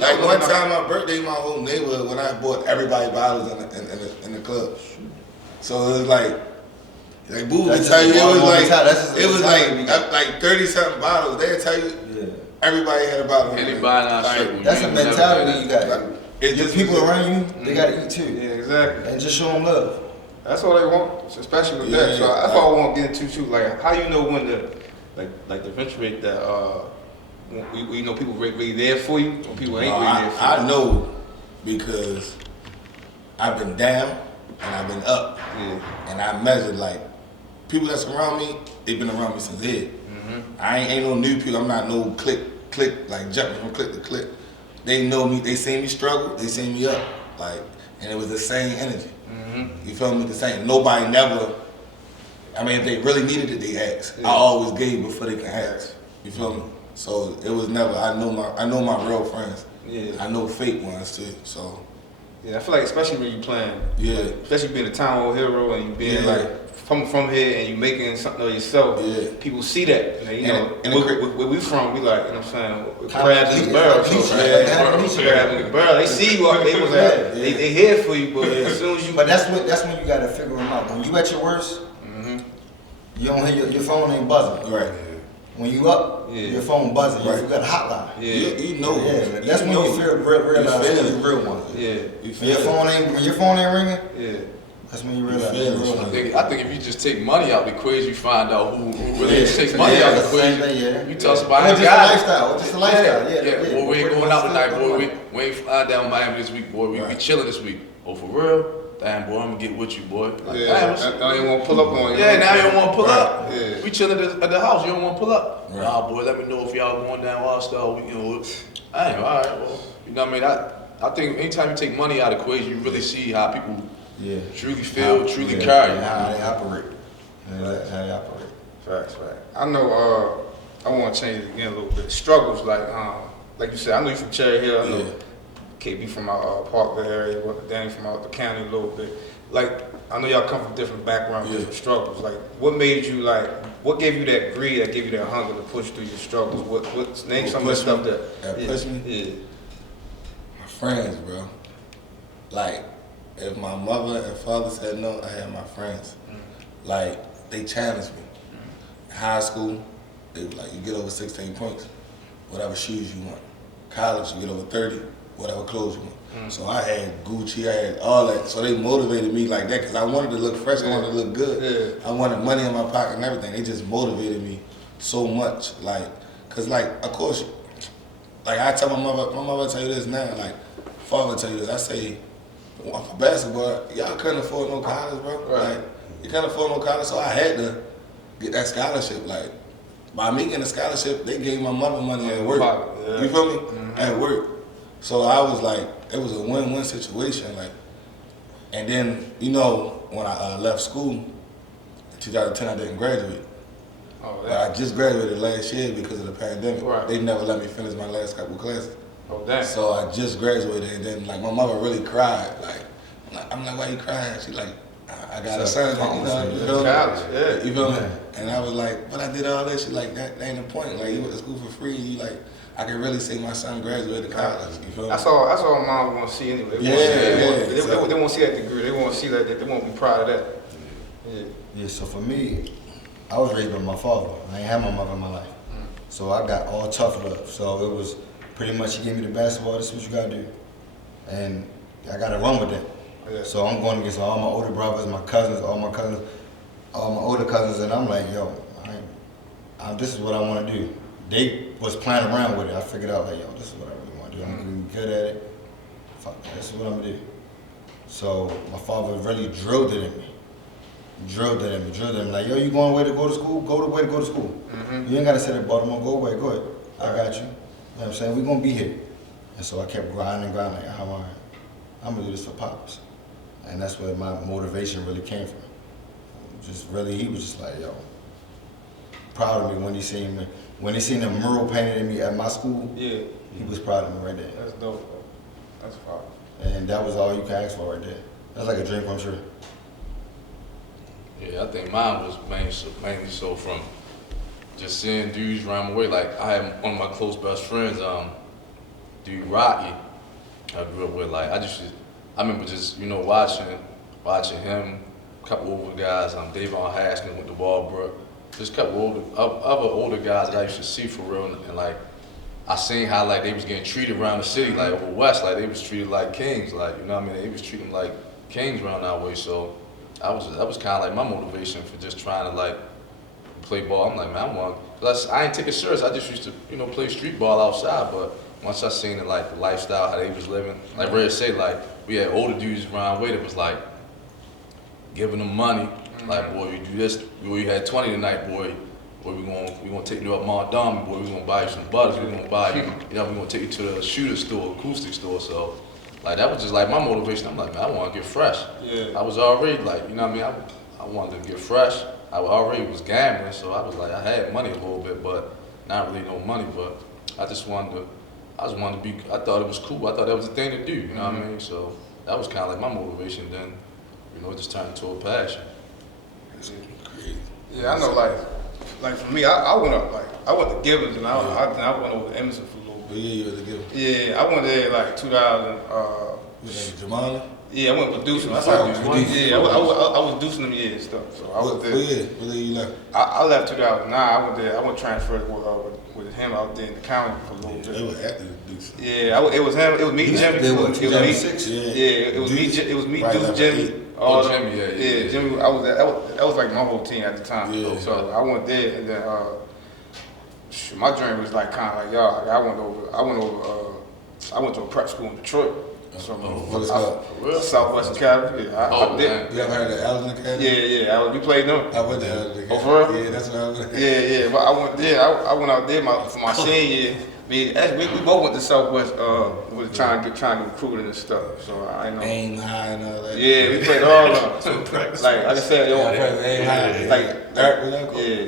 Like one time my birthday, my whole neighborhood, when I bought everybody bottles in the club. So it was like Boo would That's tell you, just it was one like, mentality. That's just a it was mentality. like 30 something bottles. They'd tell you Yeah. everybody had a bottle. Anybody not Like, sure. That's a mentality you got. It's Your just people around you, they gotta eat too. Yeah, exactly. And just show them love. That's all they want, especially with that. So that's all I want to get into too. Like, how you know when to, like the venture rate that we know people really there for you, or people ain't really there for you. I know because I've been down and I've been up, and I measured like people that's around me. They've been around me since then. I ain't no new people. I'm not no click like jumping from click to click. They know me. They seen me struggle. They seen me up. Like, and it was the same energy. You feel me? The same. Nobody never. I mean, if they really needed it, they asked. I always gave before they can ask. You feel me? So it was never. I know my real friends. Yeah. I know fake ones too. So. Yeah, I feel like especially when you playing. Yeah. Like, especially being a town old hero and you being like from here and you making something of yourself. Yeah. People see that. And, you know, where we from, we like, you know what I'm saying, crabs in the barrel. Crabs in the barrel. They see you. They was like, they here for you, but as soon as you. But that's when you gotta figure them out. When you at your worst, you don't hear your phone ain't buzzing. Right. When you up, your phone buzzing. Right. You got a hotline. Yeah. You know. Yeah. That's when you feel realize you're the real one. Yeah. When your phone ain't ringing. Yeah. That's when you realize you're the real one. I think if you just take money out the equation, you find out who really takes money out the equation. You tell somebody, just a lifestyle. Yeah. Boy, we ain't going out tonight, boy. We ain't flying down Miami this week, boy. We chilling this week. Oh, for real? Damn, boy, I'm gonna get with you, boy. Like, now you want to pull up on you. Yeah, now you don't want to pull up. Yeah. We chilling at the house. You don't want to pull up. Right. Nah, boy, let me know if y'all going down All-Star. You know, I ain't all right. Well, you know what I mean? I think anytime you take money out of the equation, you really see how people truly feel, truly carry. How they operate. How they operate. Facts. I know. I want to change it again a little bit. Struggles like you said. I know you from Cherry Hill. I know KB from our Parkville area, Danny from out the county a little bit. Like, I know y'all come from different backgrounds, different struggles. Like, what made you what gave you that greed, that gave you that hunger to push through your struggles? Name some of the stuff that pushed me? Yeah. My friends, bro. Like, if my mother and father said no, I had my friends. Like, they challenged me. In high school, they were like, you get over 16 points, whatever shoes you want. College, you get over 30. Whatever clothes you want. So I had Gucci, I had all that. So they motivated me like that because I wanted to look fresh, I wanted to look good. Yeah. I wanted money in my pocket and everything. They just motivated me so much. Like, cause like, of course, like I tell my mother tell you this now, like, father tell you this, I say, for basketball, y'all couldn't afford no college, bro. Right. Like, you couldn't afford no college, so I had to get that scholarship. Like, by me getting a scholarship, they gave my mother money at work. Yeah. You feel me? At work. So I was like, it was a win-win situation. Like, and then, you know, when I left school in 2010, I didn't graduate. But I just graduated last year because of the pandemic. Right. They never let me finish my last couple of classes. Oh, damn. So I just graduated, and then like my mother really cried. Like, I'm like, why you crying? She like, I got a son. You feel me? You feel me? And I was like, but I did all that shit. Like, that ain't the point. Like, you went to school for free. You like. I can really say my son graduated college. You feel me? That's all mom want to see anyway. They want to see that degree. They want to see that. They want to be proud of that. Yeah. So for me, I was raised by my father. I ain't had my mother in my life, so I got all tough love. So it was pretty much he gave me the basketball. This is what you gotta do, and I gotta run with that. Yeah. So I'm going against all my older brothers, my cousins, all my older cousins, and I'm like, yo, this is what I want to do. They was playing around with it. I figured out, like, yo, this is what I really want to do. I'm gonna be good at it. Fuck that, this is what I'm gonna do. So my father really drilled it in me. Like, yo, you going away to go to school? Go away to go to school. You ain't gotta sit in Baltimore. Go away, go ahead. I got you. You know what I'm saying? We gonna be here. And so I kept grinding, like, I'm gonna do this for Pops. And that's where my motivation really came from. He was just like, yo, proud of me when he seen me. When he seen the mural painted in me at my school, he was proud of me right there. That's dope. That's fine. And that was all you can ask for right there. That's like a dream come true. Yeah, I think mine was mainly so from just seeing dudes run away. Like, I had one of my close best friends, dude Rocky, I grew up with. Like, I remember just, you know, watching him, a couple older guys, Davon Haskins with the Walbrook. Just a couple other older guys that I used to see for real, and like I seen how like they was getting treated around the city, like over West, like they was treated like kings, like, you know what I mean? They was treating like kings around that way. So that was kind of like my motivation for just trying to like play ball. I'm like, man, I ain't take it serious. I just used to, play street ball outside. But once I seen it, like the lifestyle, how they was living, like Reggie say, like we had older dudes around with it was like giving them money. Like, boy, you do this. Boy, you had 20 tonight, boy. Boy, we gonna take you up Mont Dom. Boy, we gonna buy you some butters. We gonna buy you, we gonna take you to the shooter store, acoustic store. So, like that was just like my motivation. I'm like, man, I want to get fresh. Yeah. I was already like, you know what I mean? I wanted to get fresh. I already was gambling, so I was like, I had money a little bit, but not really no money. But I just wanted to be. I thought it was cool. I thought that was the thing to do. You know what I mean? So that was kind of like my motivation. Then, it just turned into a passion. Yeah, I know. Like for me, I went up. Like I went to Gibbons, and I went over to Emerson for a little bit. Yeah, you was a giver. Yeah, I went there like 2000. Jamala? Yeah, I went producing. That's how I was. Yeah, I was producing them years stuff. So I was there. What year you left? I left 2009. I went there. I went transferred with him out there in the county for a little bit. They were active producing. Yeah, it was him. It was me, Jimmy. It was 2006. Yeah, it was me. It was me, Deuce, Jimmy. Jimmy, yeah. Jimmy. I was that was like my whole team at the time. Yeah. So I went there, and then my dream was like kind of like y'all. I went to a prep school in Detroit. So What is it called? Southwestern Academy. Yeah, I did. You ever heard of Allen Academy? Yeah. We played them. I went to Allen Academy. Oh, for real? Yeah, that's what I was. Yeah. But I went there. I went out there for my senior year. We both went to Southwest. Was trying to get recruited and stuff. So I know. Aim high and all that. Yeah, we played all of them. Like I said, Aim high. like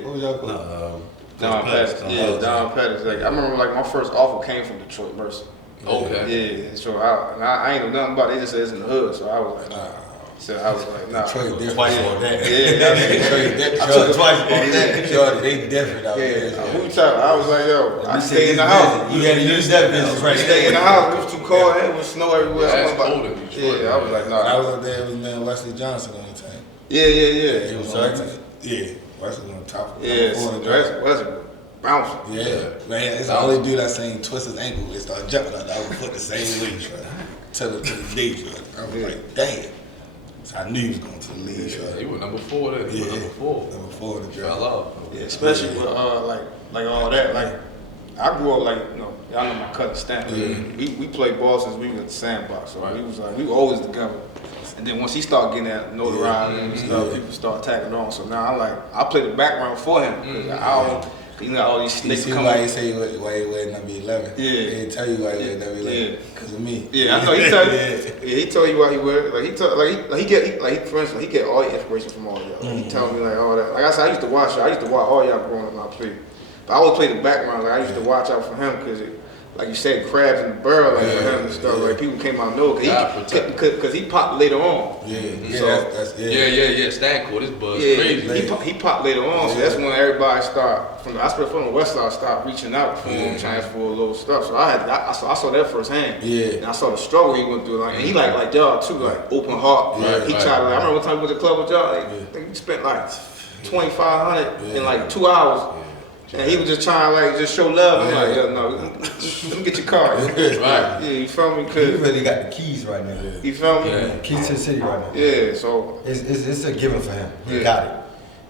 What was y'all called? Don Pettis. Yeah, Don Pettis. Like I remember, like my first offer came from Detroit Mercy. Okay. Yeah, so I ain't know nothing about it. They just said it's in the hood, so I was like, nah. Detroit different. Twice on that. Yeah, I took twice on that. Detroit, they different out there. Who you talking? I was like, yo, I stay in the house. You gotta use that business right Stay in the house. It was too cold. It was snow everywhere. Yeah, it's cold in Detroit. Yeah, I was like, When I nah. was up there, it was man Wesley Johnson on the team. Yeah. He was on the team. Yeah, Wesley on top. Yeah, Wesley bouncing. Yeah, man, it's the only dude I seen twist his ankle and start jumping out. I would put the same way, till the day. I was like, damn. So I knew he was going to the league. He was number 4 then. He was number 4. Number 4 in the draft. Fell off. Yeah, especially with like all that. Like I grew up like y'all know my cousin Stan. We played ball since we was at the sandbox. So we were always together. And then once he started getting that notoriety and stuff, people start tagging on. So now I play the background for him because I don't. All these snakes come. Why he say why he wear number 11? Yeah. He didn't tell you why he wear number 11. Yeah. Because of me. Yeah, I know. He tell you. He told you why he wear. Like he get all the inspiration from all y'all. He tell me like all that. Like I said, I used to watch all y'all growing up when I played. But I always played the background. Like I used to watch out for him because like you said, crabs in the barrel for him and stuff. Like people came out know because he popped later on. Stan caught his buzz crazy. He popped later on, so that's when everybody start from the West Side start reaching out for him, chance for a little stuff. So I saw that firsthand. Yeah. And I saw the struggle he went through. Like, and he like y'all too, like open heart. He tried to. I remember one time we went to the club with y'all. I think we spent like $2,500 in like 2 hours. And he was just trying to like just show love. I'm like, yo, no, let me get your car. Right. Yeah, you feel me? He really got the keys right now. You feel me? Yeah. Keys to the city right now. Yeah, so it's a given for him. He got it.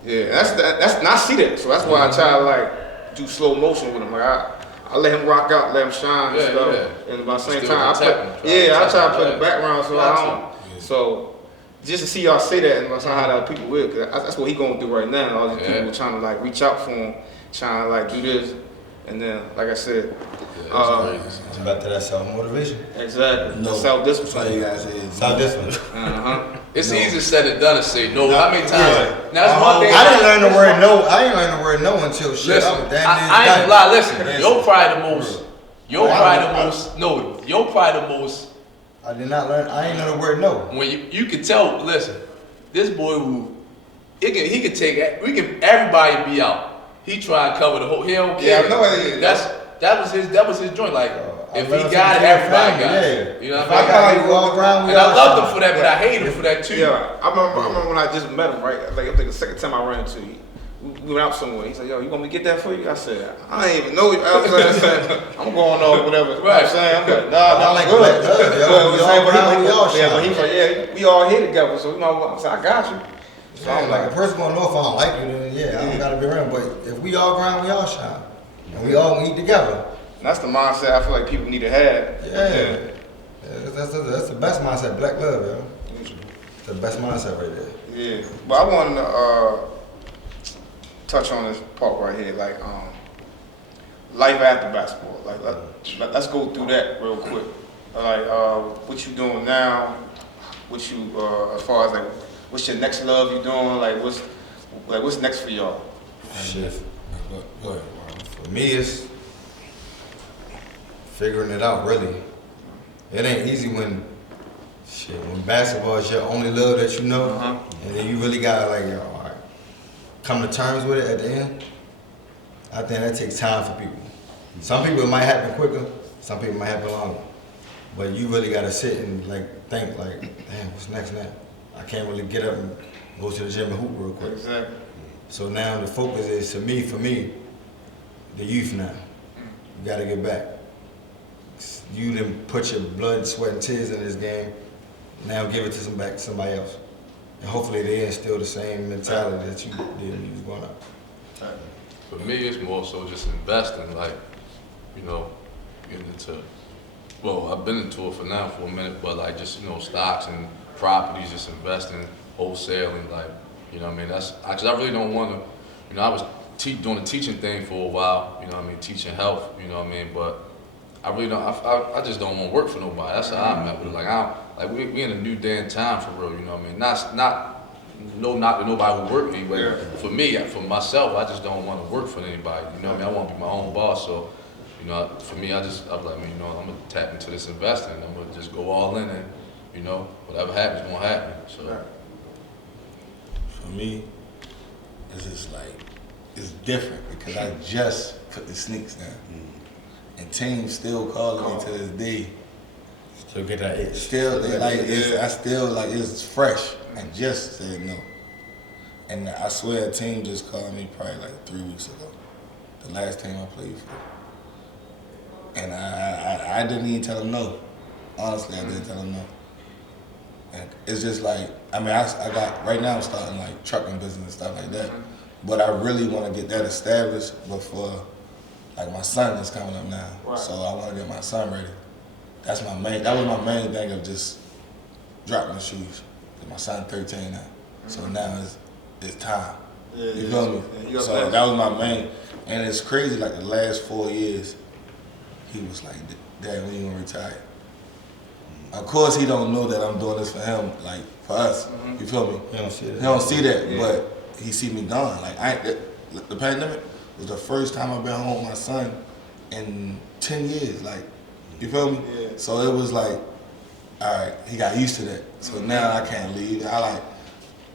Yeah, that's and I see that. So that's why I try to like do slow motion with him. Like I let him rock out, let him shine and stuff. Yeah. And by the same time, I try to play the background so I don't. So just to see y'all say that and how that people will, cause that's what he gonna do right now. All these people trying to like reach out for him, trying to like do this, and then like I said, it's back to that self-motivation. Exactly. No. Self-discipline. You guys say Self-discipline. It's easier said than done to say no. How many times? Now that's one thing. I didn't learn the word no. I ain't learned the word no until shit. Listen, I ain't gonna lie. Listen, you're probably the most. You're probably the most. I did not learn. I ain't know the word no. When you can tell. Listen, this boy who he can take. Everybody be out. He try to cover the whole. He don't care. Yeah, I know. That was his joint. Like if he got it, everybody got it. You know what I mean? And I loved him for that, but I hate him for that too. Yeah, I remember when I just met him. Right, like I think the second time I ran into him, we went out somewhere. He said, yo, you want me to get that for you? I said, I ain't even know you. I said, I'm going on whatever. You know what I'm saying? I'm like, nah, like good. black love, yo. We all around, we all Yeah, shine. but he said, yeah, we all here together. So, you know, I said, I got you. So Yeah, I'm like a like, person gonna know if I don't like you, then yeah, I don't gotta be around. But if we all grind, we all shine. And we all eat together. that's the mindset I feel like people need to have. Yeah. That's the best mindset, black love, yo. It's the best mindset right there. Yeah. But I wanted to touch on this part right here, like life after basketball. Like let's go through that real quick. Like what you doing now? What you as far as like what's your next love you doing? Like what's next for y'all? Shit. Go ahead. For me, it's figuring it out, really. It ain't easy when basketball is your only love that you know, and then you really gotta like, all right, come to terms with it at the end. I think that takes time for people. Some people it might happen quicker, some people it might happen longer. But you really gotta sit and like think like, damn, what's next now? I can't really get up and go to the gym and hoop real quick. Exactly. So now the focus is for me, the youth now. You gotta get back. You done put your blood, sweat, and tears in this game. Now give it to somebody else. And hopefully they instill the same mentality that you did when you was growing up. For me, it's more so just investing, like, you know, getting into, well, I've been into it for a minute, but like just, you know, stocks and properties, just investing, wholesaling, like, you know what I mean? That's, cause I really don't want to, you know, I was doing the teaching thing for a while, you know what I mean, teaching health, you know what I mean, but I really don't, I just don't want to work for nobody. That's how I'm at with it. Like, we in a new day and time for real, you know what I mean? No knock to nobody who work anyway. Yeah. For me, for myself, I just don't want to work for anybody, you know what I mean? I want to be my own boss, so, you know, for me, I was like, you know, I'm going to tap into this investing. I'm going to just go all in and, you know, whatever happens, going to happen, so. For me, it's just like, it's different because I just put the sneaks down. And teams still calling me to this day. Still get that itch. Still, I still like it's fresh. I just said no. And I swear a team just called me probably like 3 weeks ago. The last team I played for. And I didn't even tell them no. Honestly, I didn't tell them no. And it's just like, I mean, I got, right now I'm starting like trucking business and stuff like that. But I really want to get that established before, like my son is coming up now. Right. So I want to get my son ready. That was my main thing of just dropping the shoes. My son 13 now. So now it's time. Yeah, You feel me? Yeah, So that was my main, and it's crazy, like the last 4 years, he was like, Dad, when you gonna retire? Of course he don't know that I'm doing this for him, like for us, you feel me? He don't see that. He don't see that, but he see me gone. Like the pandemic was the first time I've been home with my son in 10 years, like, you feel me? Yeah. So it was like, all right, he got used to that. So now I can't leave.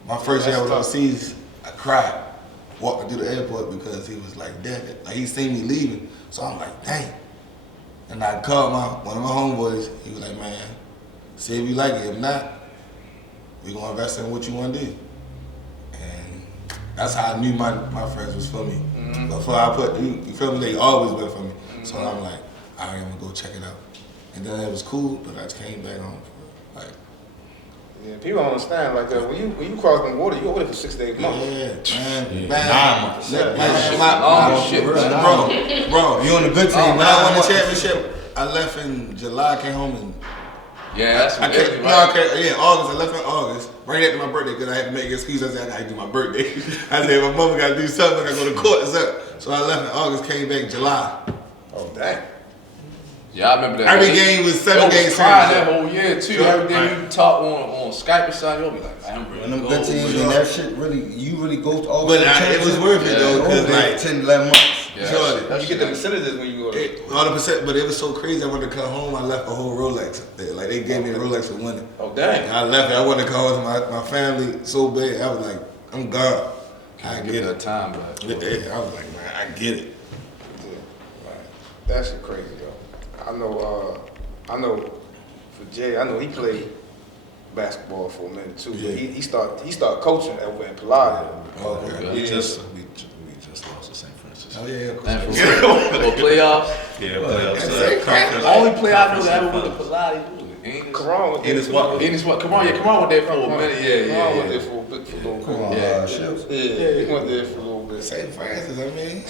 My first year I was overseas, I cried walking through the airport because he was like, Dad, like he seen me leaving. So I'm like, dang. And I called one of my homeboys. He was like, man, see if you like it. If not, we gonna invest in what you wanna do. And that's how I knew my friends was for me. Before I you feel me, they always been for me. So I'm like, all right, I'm gonna go check it out. And then it was cool, but I just came back home. Like, yeah, people don't understand. Like when you cross the water, you over there for 6 days, months. man. 9 months. Bro, You on the good team. when I won the championship, I left in July, came home in Yeah, that's I amazing, came, right? August. I left in August, right after my birthday, because I had to make an excuse. I said, I gotta do my birthday. I said, my mother gotta do something, I gotta go to court or something. So I left in August, came back July. Oh, dang. Yeah, I remember that. Every game was 7 Yo, games. was crying that whole year too. Right. Every day you talk on Skype or something, you'll be like, man, I'm ready When to them go. good teams and that shit you really go to all But the it was worth it though, because like, 10, 11 months. Yeah, Jordan, You get the percentages when you go there. all the percent, but it was so crazy. I wanted to come home. I left a whole Rolex there. Like they gave me a Rolex for winning. Oh, dang. And I left it. I wanted to come home to my family so bad. I was like, I'm gone. I Give get that it. time back. I was like, man, I get it. Yeah. Right. That shit crazy though. I know for Jay, I know he played basketball for a minute too. Yeah. But he started coaching over in Pilates. Okay. We Yeah. just lost to St. Francis. Oh yeah, Or playoffs. Yeah, playoffs. The only player I know that ever went to Pilates was Karan was Enos what? Come on, went there for a minute. Karan went there Yeah. for a little Come on, bit. Ships. Yeah, he went there for a little bit. St. Francis. I mean,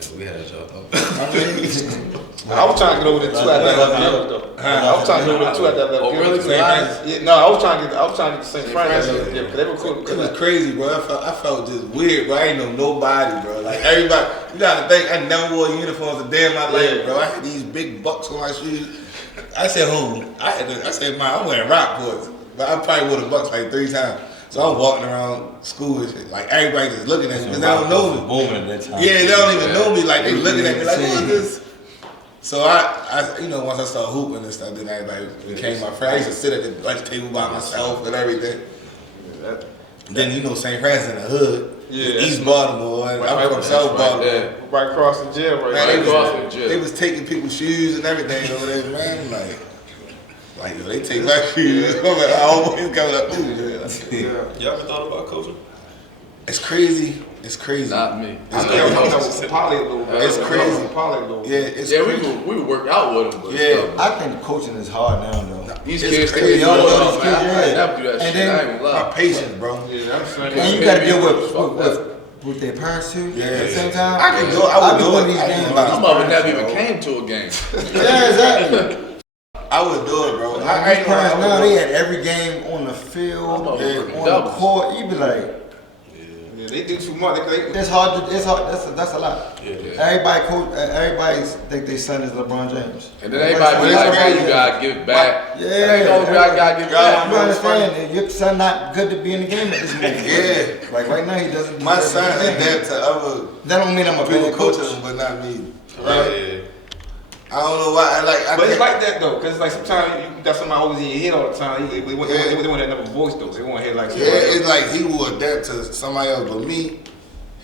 Yeah, we had y'all. I was trying to get over there too at that level though. I was trying to get over there too at that level. Oh, really? Yeah, no, I was trying to get to St. Francis. Yeah, because they were cool. it was crazy, bro. I felt just weird, bro. I ain't know nobody, bro. Like everybody, you gotta think I never wore uniforms a day in my life, bro. I had these big bucks on my shoes. I said, I said, man, I'm wearing Rockports, but I probably wore the bucks like 3 times. So I'm walking around school and shit, like everybody just looking at me because they don't know me. Booming at that time. Yeah, they don't even know me. Like they looking at me like, what is this? So I, you know, once I started hooping and stuff, then everybody became my friend. I used to sit at the lunch table by myself and everything. Then you know St. Francis in the hood, East Baltimore, and I'm from South Baltimore. Right across the jail, right Man, there. they was taking people's shoes and everything over there, man. Like yo, they take my shoes. I'm like, I always coming up too. Y'all ever thought about coaching? It's crazy. It's crazy. Not me. I know Polly a little bit. It's crazy. Polly a little bit. Yeah, it's Yeah, crazy. we would work out with him. But Yeah. I think coaching is hard now, though. These It's kids crazy. think Y'all know man. these kids, I yeah. never do that And shit. then- I ain't gonna My lie. patience, bro. Yeah, I'm saying. And you gotta deal with their parents too Yeah. at the same time. I can do it. I would be do one of it. these I games. ain't by gonna these My mother parents, never even bro. came to a game. Yeah, exactly. I would do it, bro. These I ain't parents gonna now, they had every game on the field, I'm on over the doubles. court. You be like, Yeah, they do too much. it's hard. It's hard. That's a lot. Yeah. Everybody everybody think their son is LeBron James. And then everybody be like, man, you gotta give back. Yeah. You know, I gotta give back. You understand? that Your son not good to be in the game at this moment. Yeah. Like right now, he doesn't. My son adapt to other That don't mean I'm a people bad coach. coaching, but not me. Right. I don't know why. But it's like that though, cause like sometimes you got somebody always in your head all the time. They want that number voice though. They want to hear like. Yeah, it's like he will adapt to somebody else, but me,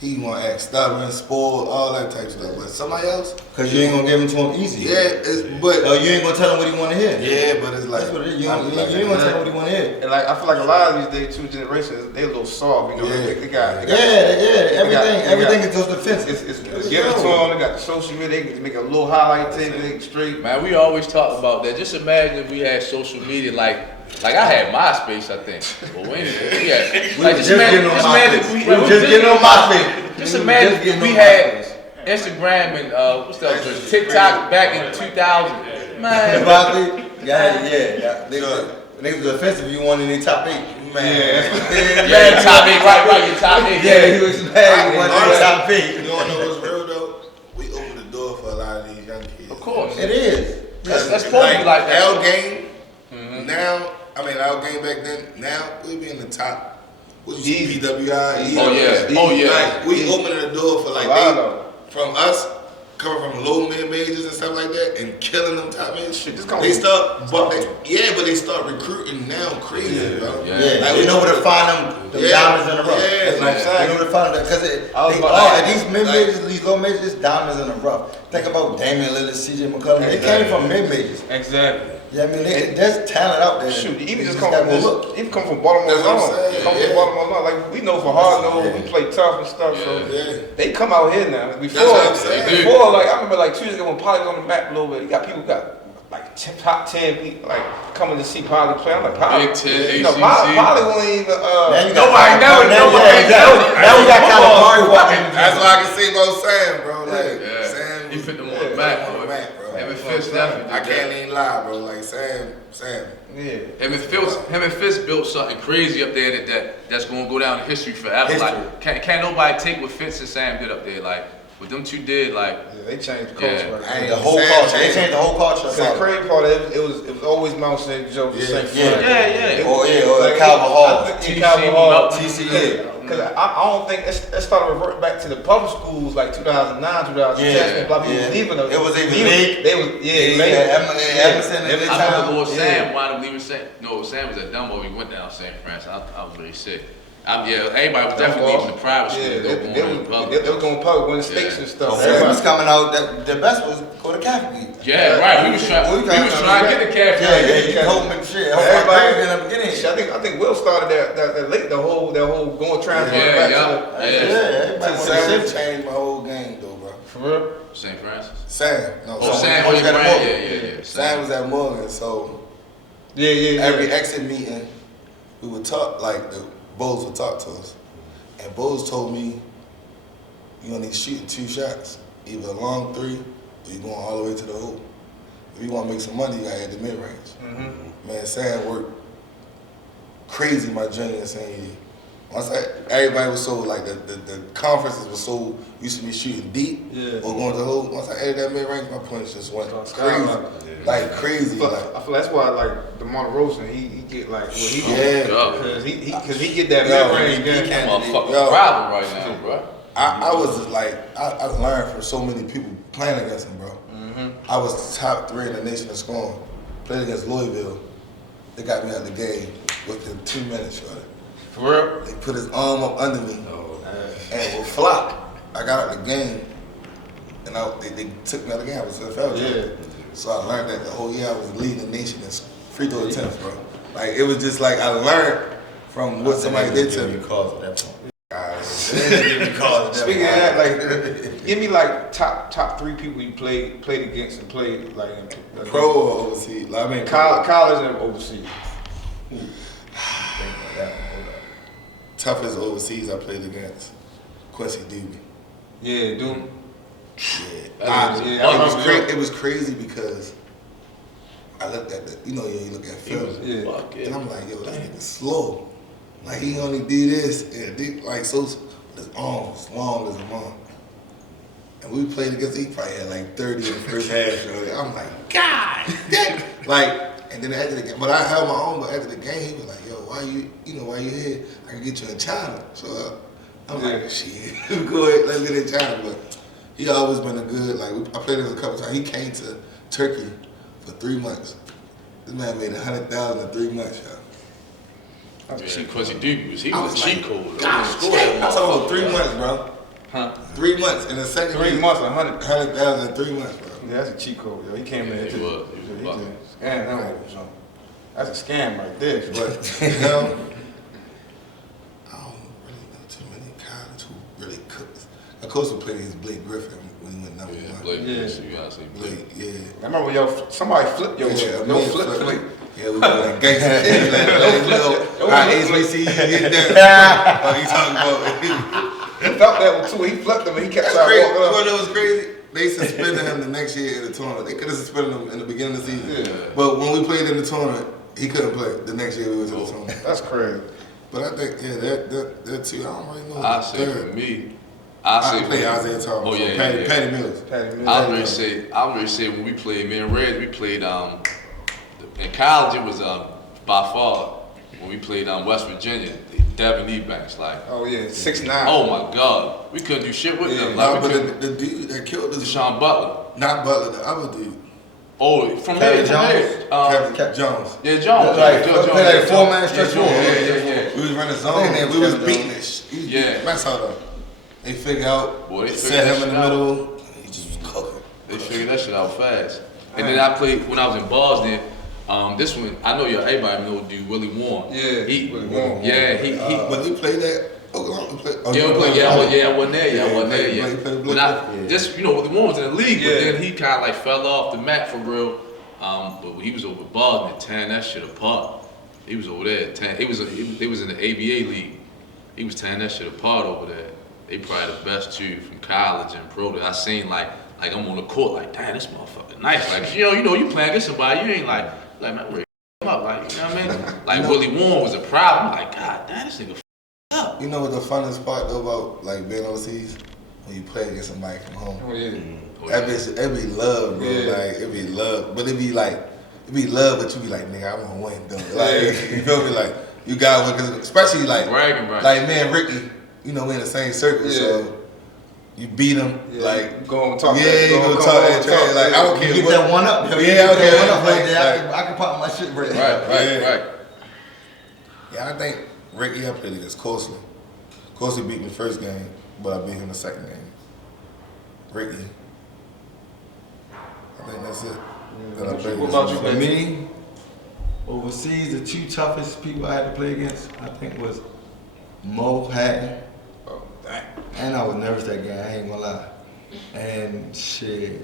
he want to act stubborn, spoiled, all that type of stuff. But somebody else, Cause you ain't gonna give him to him easy. yeah, but You ain't gonna tell him what he want to hear. yeah, but it's like That's what it is. You ain't gonna tell him what he want to hear. And like I feel like a lot of these days, two generations, they a little soft. You know, Yeah. they got Everything is just defensive. It's given to them. They got the social media. They can make a little highlight tape. They straight. Man, we always talk about that. Just imagine if we had social media like I had MySpace, I think. But we had, like, just imagine Just imagine if we had Instagram and what's that? TikTok back in 2000. Man, Niggas was offensive. You wanted in the top 8. yeah, top 8, right, your top 8. Yeah, he was mad. He wanted in the top 8. you don't know what's real though. We open the door for a lot of these young kids. Of course. It is. That's supposed to be like that. Our game now. I mean, our game back then. Now we be in the top. What's PWI? Oh yeah. Like we opening the door for like from us coming from low mid majors and stuff like that and killing them top majors. Shit, just They start, but they start recruiting now crazy, bro. Yeah. Like, we know where to find them diamonds in the rough. Yeah, That's what I'm saying. We know where to find them because these mid majors, these low majors, it's diamonds in the rough. Think about Damian Lillard, CJ McCollum. They came from mid majors. Exactly. Yeah, I mean, there's talent out there. Shoot, even You just gotta come go from look. even come from Baltimore. That's what I'm saying, Come from Baltimore. Like we know for hard nose, we play tough and stuff. So they come out here now. Before, what I'm saying. like I remember like 2 years ago when Polly was on the map a little bit. You got people like top 10 people like coming to see Polly play. I'm like Polly. Big 10 You know, ACC. Polly won't even. Nobody Now we got kind of Murray walking. That's why I can see both Sam, bro. Like Yeah. Sam, He put them on the map, on the boy. map, bro. Him and Fitz definitely. I can't even lie, bro. Like Sam. Yeah. Him and Fitz built something crazy up there that's gonna go down in history forever. Like can't nobody take what Fitz and Sam did up there. Like what them two did. Like They changed the culture. Yeah. Right? The whole culture. They changed the whole culture. The crazy part of it was always Mount St. Joseph, St. yeah. Or Calvin Hall. Calvin Hall. TCA. Because I don't think it started reverting back to the public schools like 2009, 2010 when black people was leaving them. It was even late. They was Emerson and I remember Lord Sam wound up leaving Sam. No, Sam was at Dumbo. He went down St. Francis. I was really sick. Everybody was definitely leaving the private school. They were going public, winning stakes and stuff. When it was coming out, the best was go to Catholic. Yeah, right. We was trying to get the Catholic. Yeah, you hope and shit. Everybody in the beginning. nation. I think Will started that late. That whole going transfer back to Everybody want to shift change my whole game though, bro. for real. St. Francis. Sam, no. Sam was at Morgan. Yeah. Sam was at Morgan, so Yeah. every exit meeting, we would talk, like the Bulls would talk to us. And Bulls told me, you gonna need to shoot 2 shots, either a long 3 or you going all the way to the hoop. If you wanna make some money, you gotta hit the mid-range. Mm-hmm. Man, Sam worked crazy my junior and senior year. Once everybody was so, like, the conferences were so, used to be shooting deep or going to the hoop. Once I added that mid-range, my points just went crazy. Like crazy. I feel that's why like DeMar DeRozan, he get like what he Yeah. because he get that mid-range game. That motherfucking problem right now, bro. I was just like, I learned from so many people playing against him, bro. Mm-hmm. I was top 3 in the nation in scoring. Played against Louisville. They got me out the game within 2 minutes, shorty. For real? They put his arm up under me, and with flop, I got out the game, and they took me out the game. I was in the foul trouble. So I learned that the whole year I was leading the nation in free throw attempts, bro. Like, it was just like I learned from what somebody did to me. Calls at that point. Speaking of that, like, give me like top 3 people you played against and played like in Pro or overseas? Like, I mean, college and overseas. Toughest overseas I played against Quincy Doobie. Yeah, dude. It was crazy because I looked at you look at film, and I'm like, yo, that nigga slow. Like, he only did this and like so with his arms long as a mom. And we played against, he probably had like 30 in the first half. I'm like, God damn. Like, and then after the game, but I held my own. But after the game, he was like, yo, why you here? I can get you in China. So I'm like, shit, go ahead, let's get in China. But he always been a good, like, I played this a couple times. He came to Turkey for 3 months. This man made $100,000 in 3 months, y'all. Quincy Doobie he was a cheat code. I told him 3 months, bro. Huh? 3 months in the second 3 week, months, 100,000 in 3 months, bro. Yeah, that's a cheat code, yo. He came in. He was Scam that one. That's a scam right there. But you know, I don't really know too many college who really cooked. Of course, we played against Blake Griffin when he went number 1. Blake, you gotta say Blake. I remember somebody flipped your flip flick. Yeah, we were like gangster shit. How HBC you get there? Oh, you talking about? He felt that one too. He flipped him and he kept That's crazy. walking up. What was crazy? They suspended him the next year in the tournament. They could have suspended him in the beginning of the season. Yeah. But when we played in the tournament, he couldn't play. The next year we went to the tournament. That's crazy. But I think, that too, I don't really know. I say for me, I play Isaiah Thomas. Oh yeah, Patty Mills. I was ready to say when we played, me and Reggie, we played in college. It was by far when we played West Virginia, Devin Ebanks, like. Oh yeah, 6'9". Oh my God, we couldn't do shit with them. No, Like, but the dude that killed us, Deshaun Butler. not Butler, the other dude, Oh, from here, Kevin Jones. Yeah, Jones. Like, Jones. play like 4-man stretch. Yeah. We was running zone. We was beating this. Yeah. That's how they figure out. Boy, they set figured him in that the shit middle. He just was cooking. They figured that shit out fast. And then I played when I was in Boston. This one I know everybody know dude Willie Warren. Yeah, Willie Warren. Yeah, he. But he played that. Oklahoma played. I wasn't there. He played When I just Willie Warren was in the league, Yeah. but then he kind of like fell off the map for real. But when he was over Boston tearing that shit apart. He was over there. It was in the ABA league. He was tearing that shit apart over there. They probably the best too from college and pro that I seen like I'm on the court like, damn, this motherfucker nice. Like you playing against somebody, you ain't like man, wait up, like you know what I mean? Like Willie Warren was a problem. Like, God damn, this nigga up. You know what the funnest part though about like being overseas? When you play against somebody from home. Oh yeah. It be love, bro. Yeah. Like it be love, but it be love, but you be like, nigga, I wanna win though. Like you feel me? Like you got one, cause especially like bragging, right? Like me and Ricky, we in the same circle, so you beat him, like go and talk. Yeah, you go talk that trash. Like I don't care. Get that one up. Yeah, I don't care. One up right there. Like, I can pop my shit right there. Right. Yeah, I think Ricky I played against Coastal. Coastal beat me the first game, but I beat him the second game. Ricky. I think that's it. That I played What about you, For me, Overseas, the two toughest people I had to play against, I think, was Mo Hatton. Oh, dang. And I was nervous that game, I ain't gonna lie. And shit,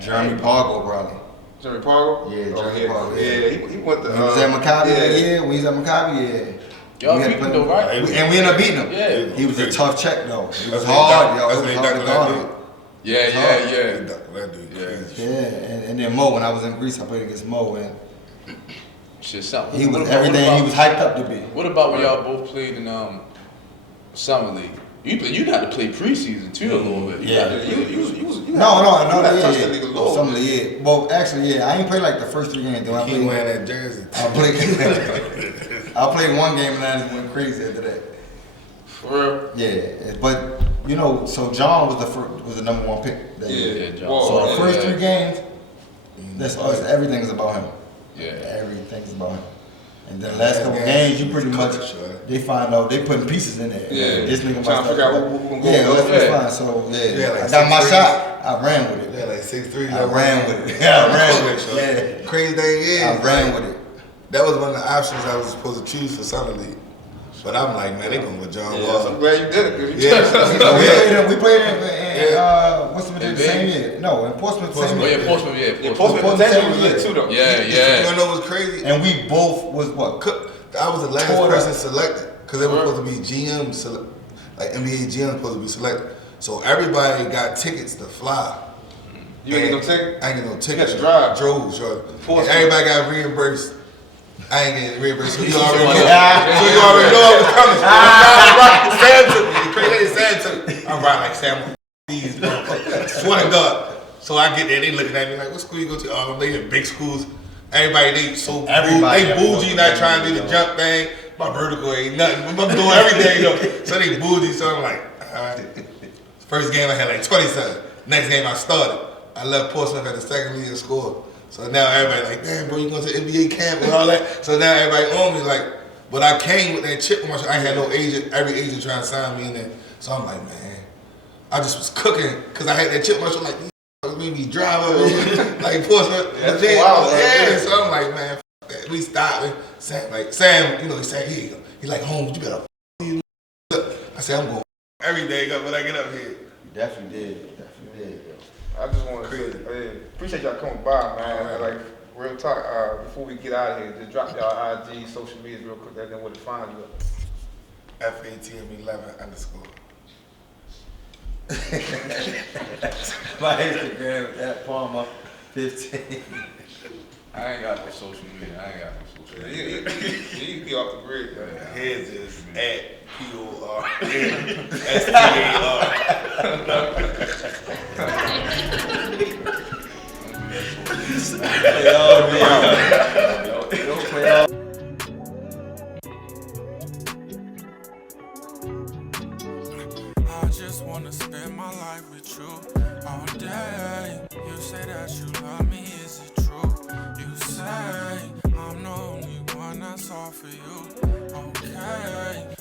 Jeremy Pargo probably. Jeremy Pargo? Yeah, Jeremy Pargo. Yeah, he went to. When he was at Maccabi, yeah. When he was at Maccabi, yeah. Y'all We had beat to him play though, right? and we ended up beating him. Yeah. He was a tough check though. It was That's hard, yo. That's It was when hard to he guard dunked him. Yeah. That dude crazy. Yeah, and then Mo, when I was in Greece, I played against Mo, and Shit, something. he What was about- everything he was hyped up to be. What about when y'all both played in summer league? You got to play preseason too a little bit. Yeah. No, No, touched the league a little. Some of the year. Well, actually, yeah, I ain't played like the first 3 games though. I He played, wearing that jersey. I played 1 game and I just went crazy after that. For real? Yeah, but you know, so John was the number 1 pick that year. Yeah, John. Whoa, So the first yeah. 3 games, that's us. Everything is about him. Yeah. Everything is about him. And then the last couple games, you pretty much they find out they putting pieces in there. Yeah. This nigga Trying to figure out start- who gonna go. Yeah, that's Yeah. fine. So yeah, Yeah, like I got my 6'3". shot. I ran with it. Yeah, like 6'3". I ran with it. Yeah, I ran with it. Yeah, Crazy thing is, I ran with it. that was one of the options I was supposed to choose for summer league. But I'm like, man, they going with John Yeah, Wall. so I'm glad you did it. 'Cause you Yeah. We played in what's the In same Vegas? year? No, in Portsmouth, same Oh yeah, year. Portsmouth. Yeah, Yeah, Portsmouth. Portsmouth potential was lit too though. Yeah, You yeah. wanna know what's crazy? And we both was what? I was the last Tore it person up. selected because they were supposed to be GM, like NBA GM supposed to be selected. So everybody got tickets to fly. You ain't get no ticket? I ain't get no tickets. You had to drive. Drove, sure. Forced And everybody got reimbursed. I ain't getting reimbursed. So you already know. So you already know I was coming. Sam took me. Crazy Sam took me. I'm riding like Sam. These motherfuckers. Swear to God. So I get there, they looking at me like, what school you go to? Oh, they in big schools. Everybody, they so Everybody they got bougie, not bougie, trying to do the jump thing. My vertical ain't nothing. I'm doing everything though. So they bougie. So I'm like, all right. First game I had like 27. Next game I started. I left Portsmouth at the second league and scored. So now everybody like, damn bro, you going to the NBA camp and all that. So now everybody on me like, but I came with that chip on my shoulder. I ain't had no agent. Every agent trying to sign me in there. So I'm like, man, I just was cooking because I had that chip on my shoulder. Like, these made me drive over like Portsmouth. Yeah, But then, wild, yeah. man. So I'm like, man, f that. We stopped. Sam, you know, he said, here you go. He's like, Holmes, you better I said, I'm going every day when I get up here. You definitely did. Definitely did. I just want to say, appreciate y'all coming by, man. Like, real talk, before we get out of here, just drop y'all IG, social media real quick, and then where to find you at. FATM11_. My Instagram at Palmer15. I ain't got no social media. You be off the grid, man. His is at POR. I just wanna spend my life with you all day. You say that you love me, is it true? You say I'm the only one that's all for you. Okay,